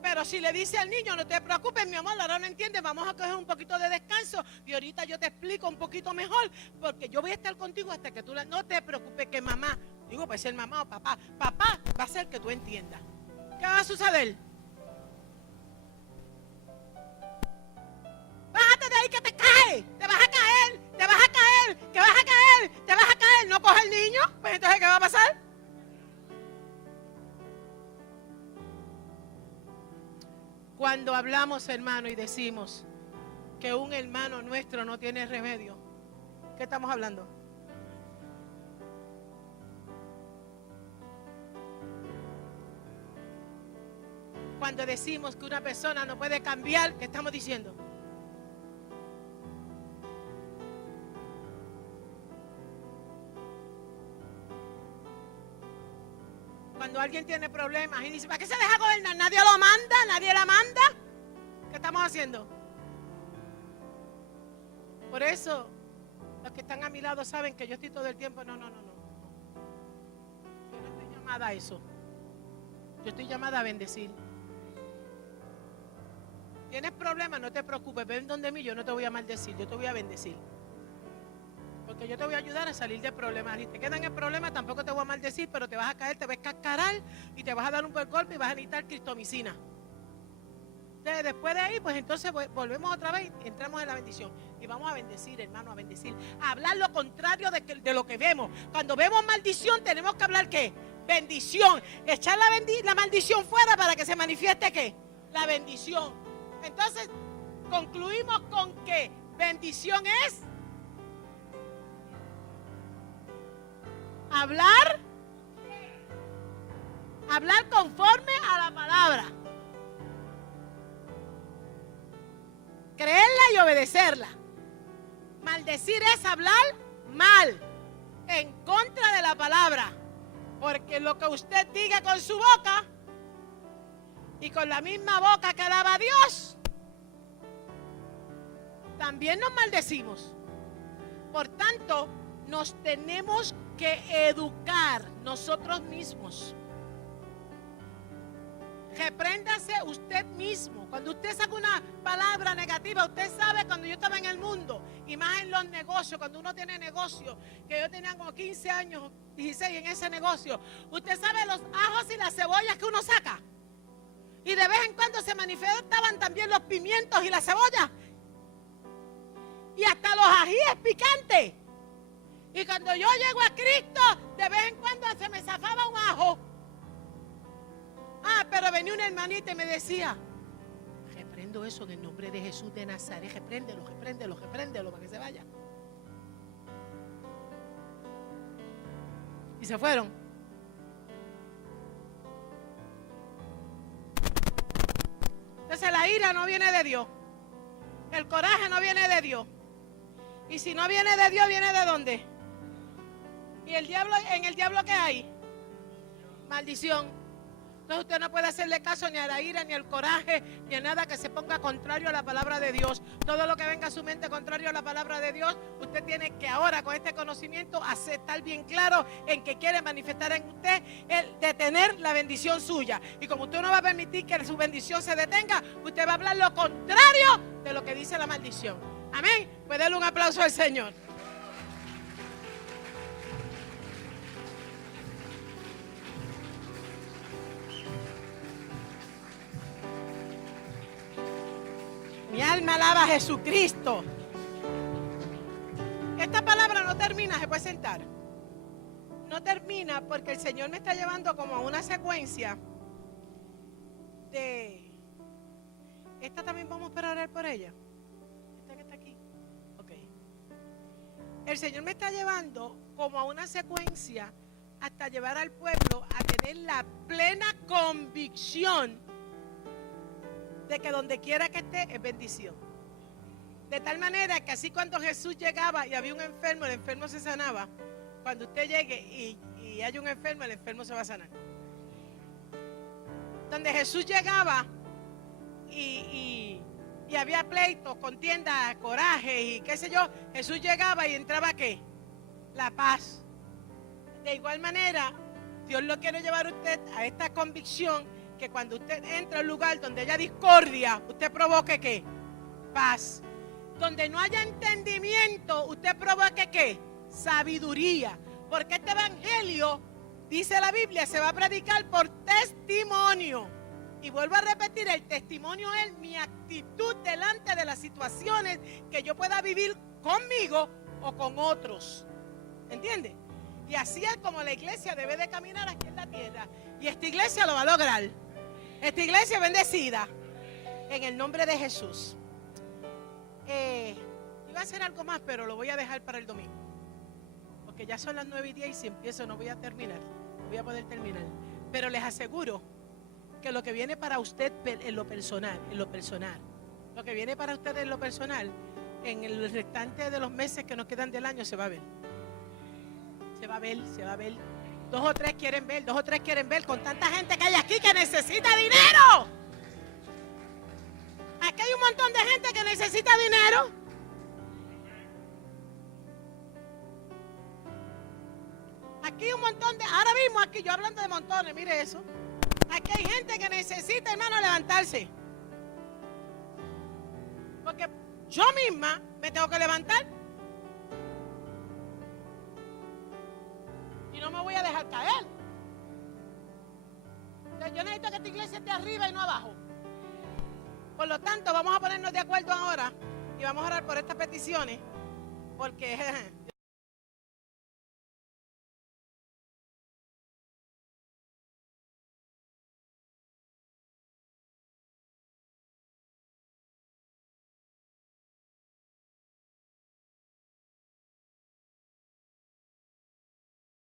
Pero si le dice al niño, no te preocupes, mi amor, ahora no entiendes, vamos a coger un poquito de descanso y ahorita yo te explico un poquito mejor, porque yo voy a estar contigo hasta que tú no te preocupes, que mamá, digo, puede ser mamá o papá va a hacer que tú entiendas. ¿Qué va a suceder? Bájate de ahí que te caes, te vas a caer, te vas a caer, que vas a caer, te vas a caer, no coge el niño, pues entonces ¿qué va a pasar? Cuando hablamos, hermano, y decimos que un hermano nuestro no tiene remedio, ¿qué estamos hablando? Cuando decimos que una persona no puede cambiar, ¿qué estamos diciendo? Cuando alguien tiene problemas y dice, ¿para qué se deja gobernar? Nadie lo manda, nadie la manda. ¿Qué estamos haciendo? Por eso, los que están a mi lado saben que yo estoy todo el tiempo, no. Yo no estoy llamada a eso. Yo estoy llamada a bendecir. ¿Tienes problemas? No te preocupes, ven donde mí, yo no te voy a maldecir, yo te voy a bendecir. Porque yo te voy a ayudar a salir de problemas. Si te quedan en problemas, tampoco te voy a maldecir, pero te vas a caer, te vas a cascarar y te vas a dar un buen golpe y vas a necesitar cristomicina. Después de ahí, pues entonces volvemos otra vez y entramos en la bendición. Y vamos a bendecir, hermano, a bendecir. A hablar lo contrario de lo que vemos. Cuando vemos maldición, tenemos que hablar ¿qué? Bendición. Echar la maldición fuera para que se manifieste ¿qué? La bendición. Entonces, concluimos con que bendición es hablar conforme a la palabra, creerla y obedecerla. Maldecir es hablar mal, en contra de la palabra, porque lo que usted diga con su boca y con la misma boca que alaba a Dios, también nos maldecimos. Por tanto, nos tenemos que educar nosotros mismos. Repréndase usted mismo. Cuando usted saca una palabra negativa, usted sabe, cuando yo estaba en el mundo y más en los negocios, cuando uno tiene negocio, que yo tenía como 15 años, 16 en ese negocio, usted sabe los ajos y las cebollas que uno saca. Y de vez en cuando se manifestaban también los pimientos y la cebolla. Y hasta los ajíes picantes. Y cuando yo llego a Cristo, de vez en cuando se me zafaba un ajo. Pero venía una hermanita y me decía, reprendo eso en el nombre de Jesús de Nazaret, repréndelo para que se vaya. Y se fueron. Entonces la ira no viene de Dios. El coraje no viene de Dios. Y si no viene de Dios, ¿viene de dónde? ¿Y el diablo, en el diablo qué hay? Maldición. Entonces usted no puede hacerle caso ni a la ira, ni al coraje, ni a nada que se ponga contrario a la palabra de Dios. Todo lo que venga a su mente contrario a la palabra de Dios, usted tiene que ahora con este conocimiento estar bien claro en que quiere manifestar en usted el detener la bendición suya. Y como usted no va a permitir que su bendición se detenga, usted va a hablar lo contrario de lo que dice la maldición. Amén. Pues denle un aplauso al Señor. Mi alma alaba a Jesucristo. Esta palabra no termina, se puede sentar. No termina porque el Señor me está llevando como a una secuencia de... ¿Esta también vamos a orar por ella? ¿Esta que está aquí? Ok. El Señor me está llevando como a una secuencia hasta llevar al pueblo a tener la plena convicción de que donde quiera que esté es bendición. De tal manera que así cuando Jesús llegaba y había un enfermo, el enfermo se sanaba. Cuando usted llegue y hay un enfermo, el enfermo se va a sanar. Donde Jesús llegaba y había pleitos, contiendas, coraje y qué sé yo, Jesús llegaba y entraba ¿qué? La paz. De igual manera, Dios lo quiere llevar a usted a esta convicción que cuando usted entra a un lugar donde haya discordia, usted provoque ¿qué? Paz. Donde no haya entendimiento, usted provoque ¿qué? Sabiduría. Porque este evangelio, dice la Biblia, se va a predicar por testimonio. Y vuelvo a repetir, el testimonio es mi actitud delante de las situaciones que yo pueda vivir conmigo o con otros. ¿Entiende? Y así es como la iglesia debe de caminar aquí en la tierra. Y esta iglesia lo va a lograr. Esta iglesia bendecida en el nombre de Jesús. Iba a hacer algo más, pero lo voy a dejar para el domingo. Porque ya son las 9:10 y si empiezo no voy a terminar. No voy a poder terminar. Pero les aseguro que lo que viene para usted en lo personal, lo que viene para usted en lo personal, en el restante de los meses que nos quedan del año se va a ver. Se va a ver. Dos o tres quieren ver con tanta gente que hay aquí que necesita dinero. Aquí hay un montón de gente que necesita dinero. Aquí hay un montón de, ahora mismo aquí yo hablando de montones, mire eso. Aquí hay gente que necesita, hermano, levantarse. Porque yo misma me tengo que levantar. Y no me voy a dejar caer. Entonces, yo necesito que esta iglesia esté arriba y no abajo. Por lo tanto, vamos a ponernos de acuerdo ahora y vamos a orar por estas peticiones. Porque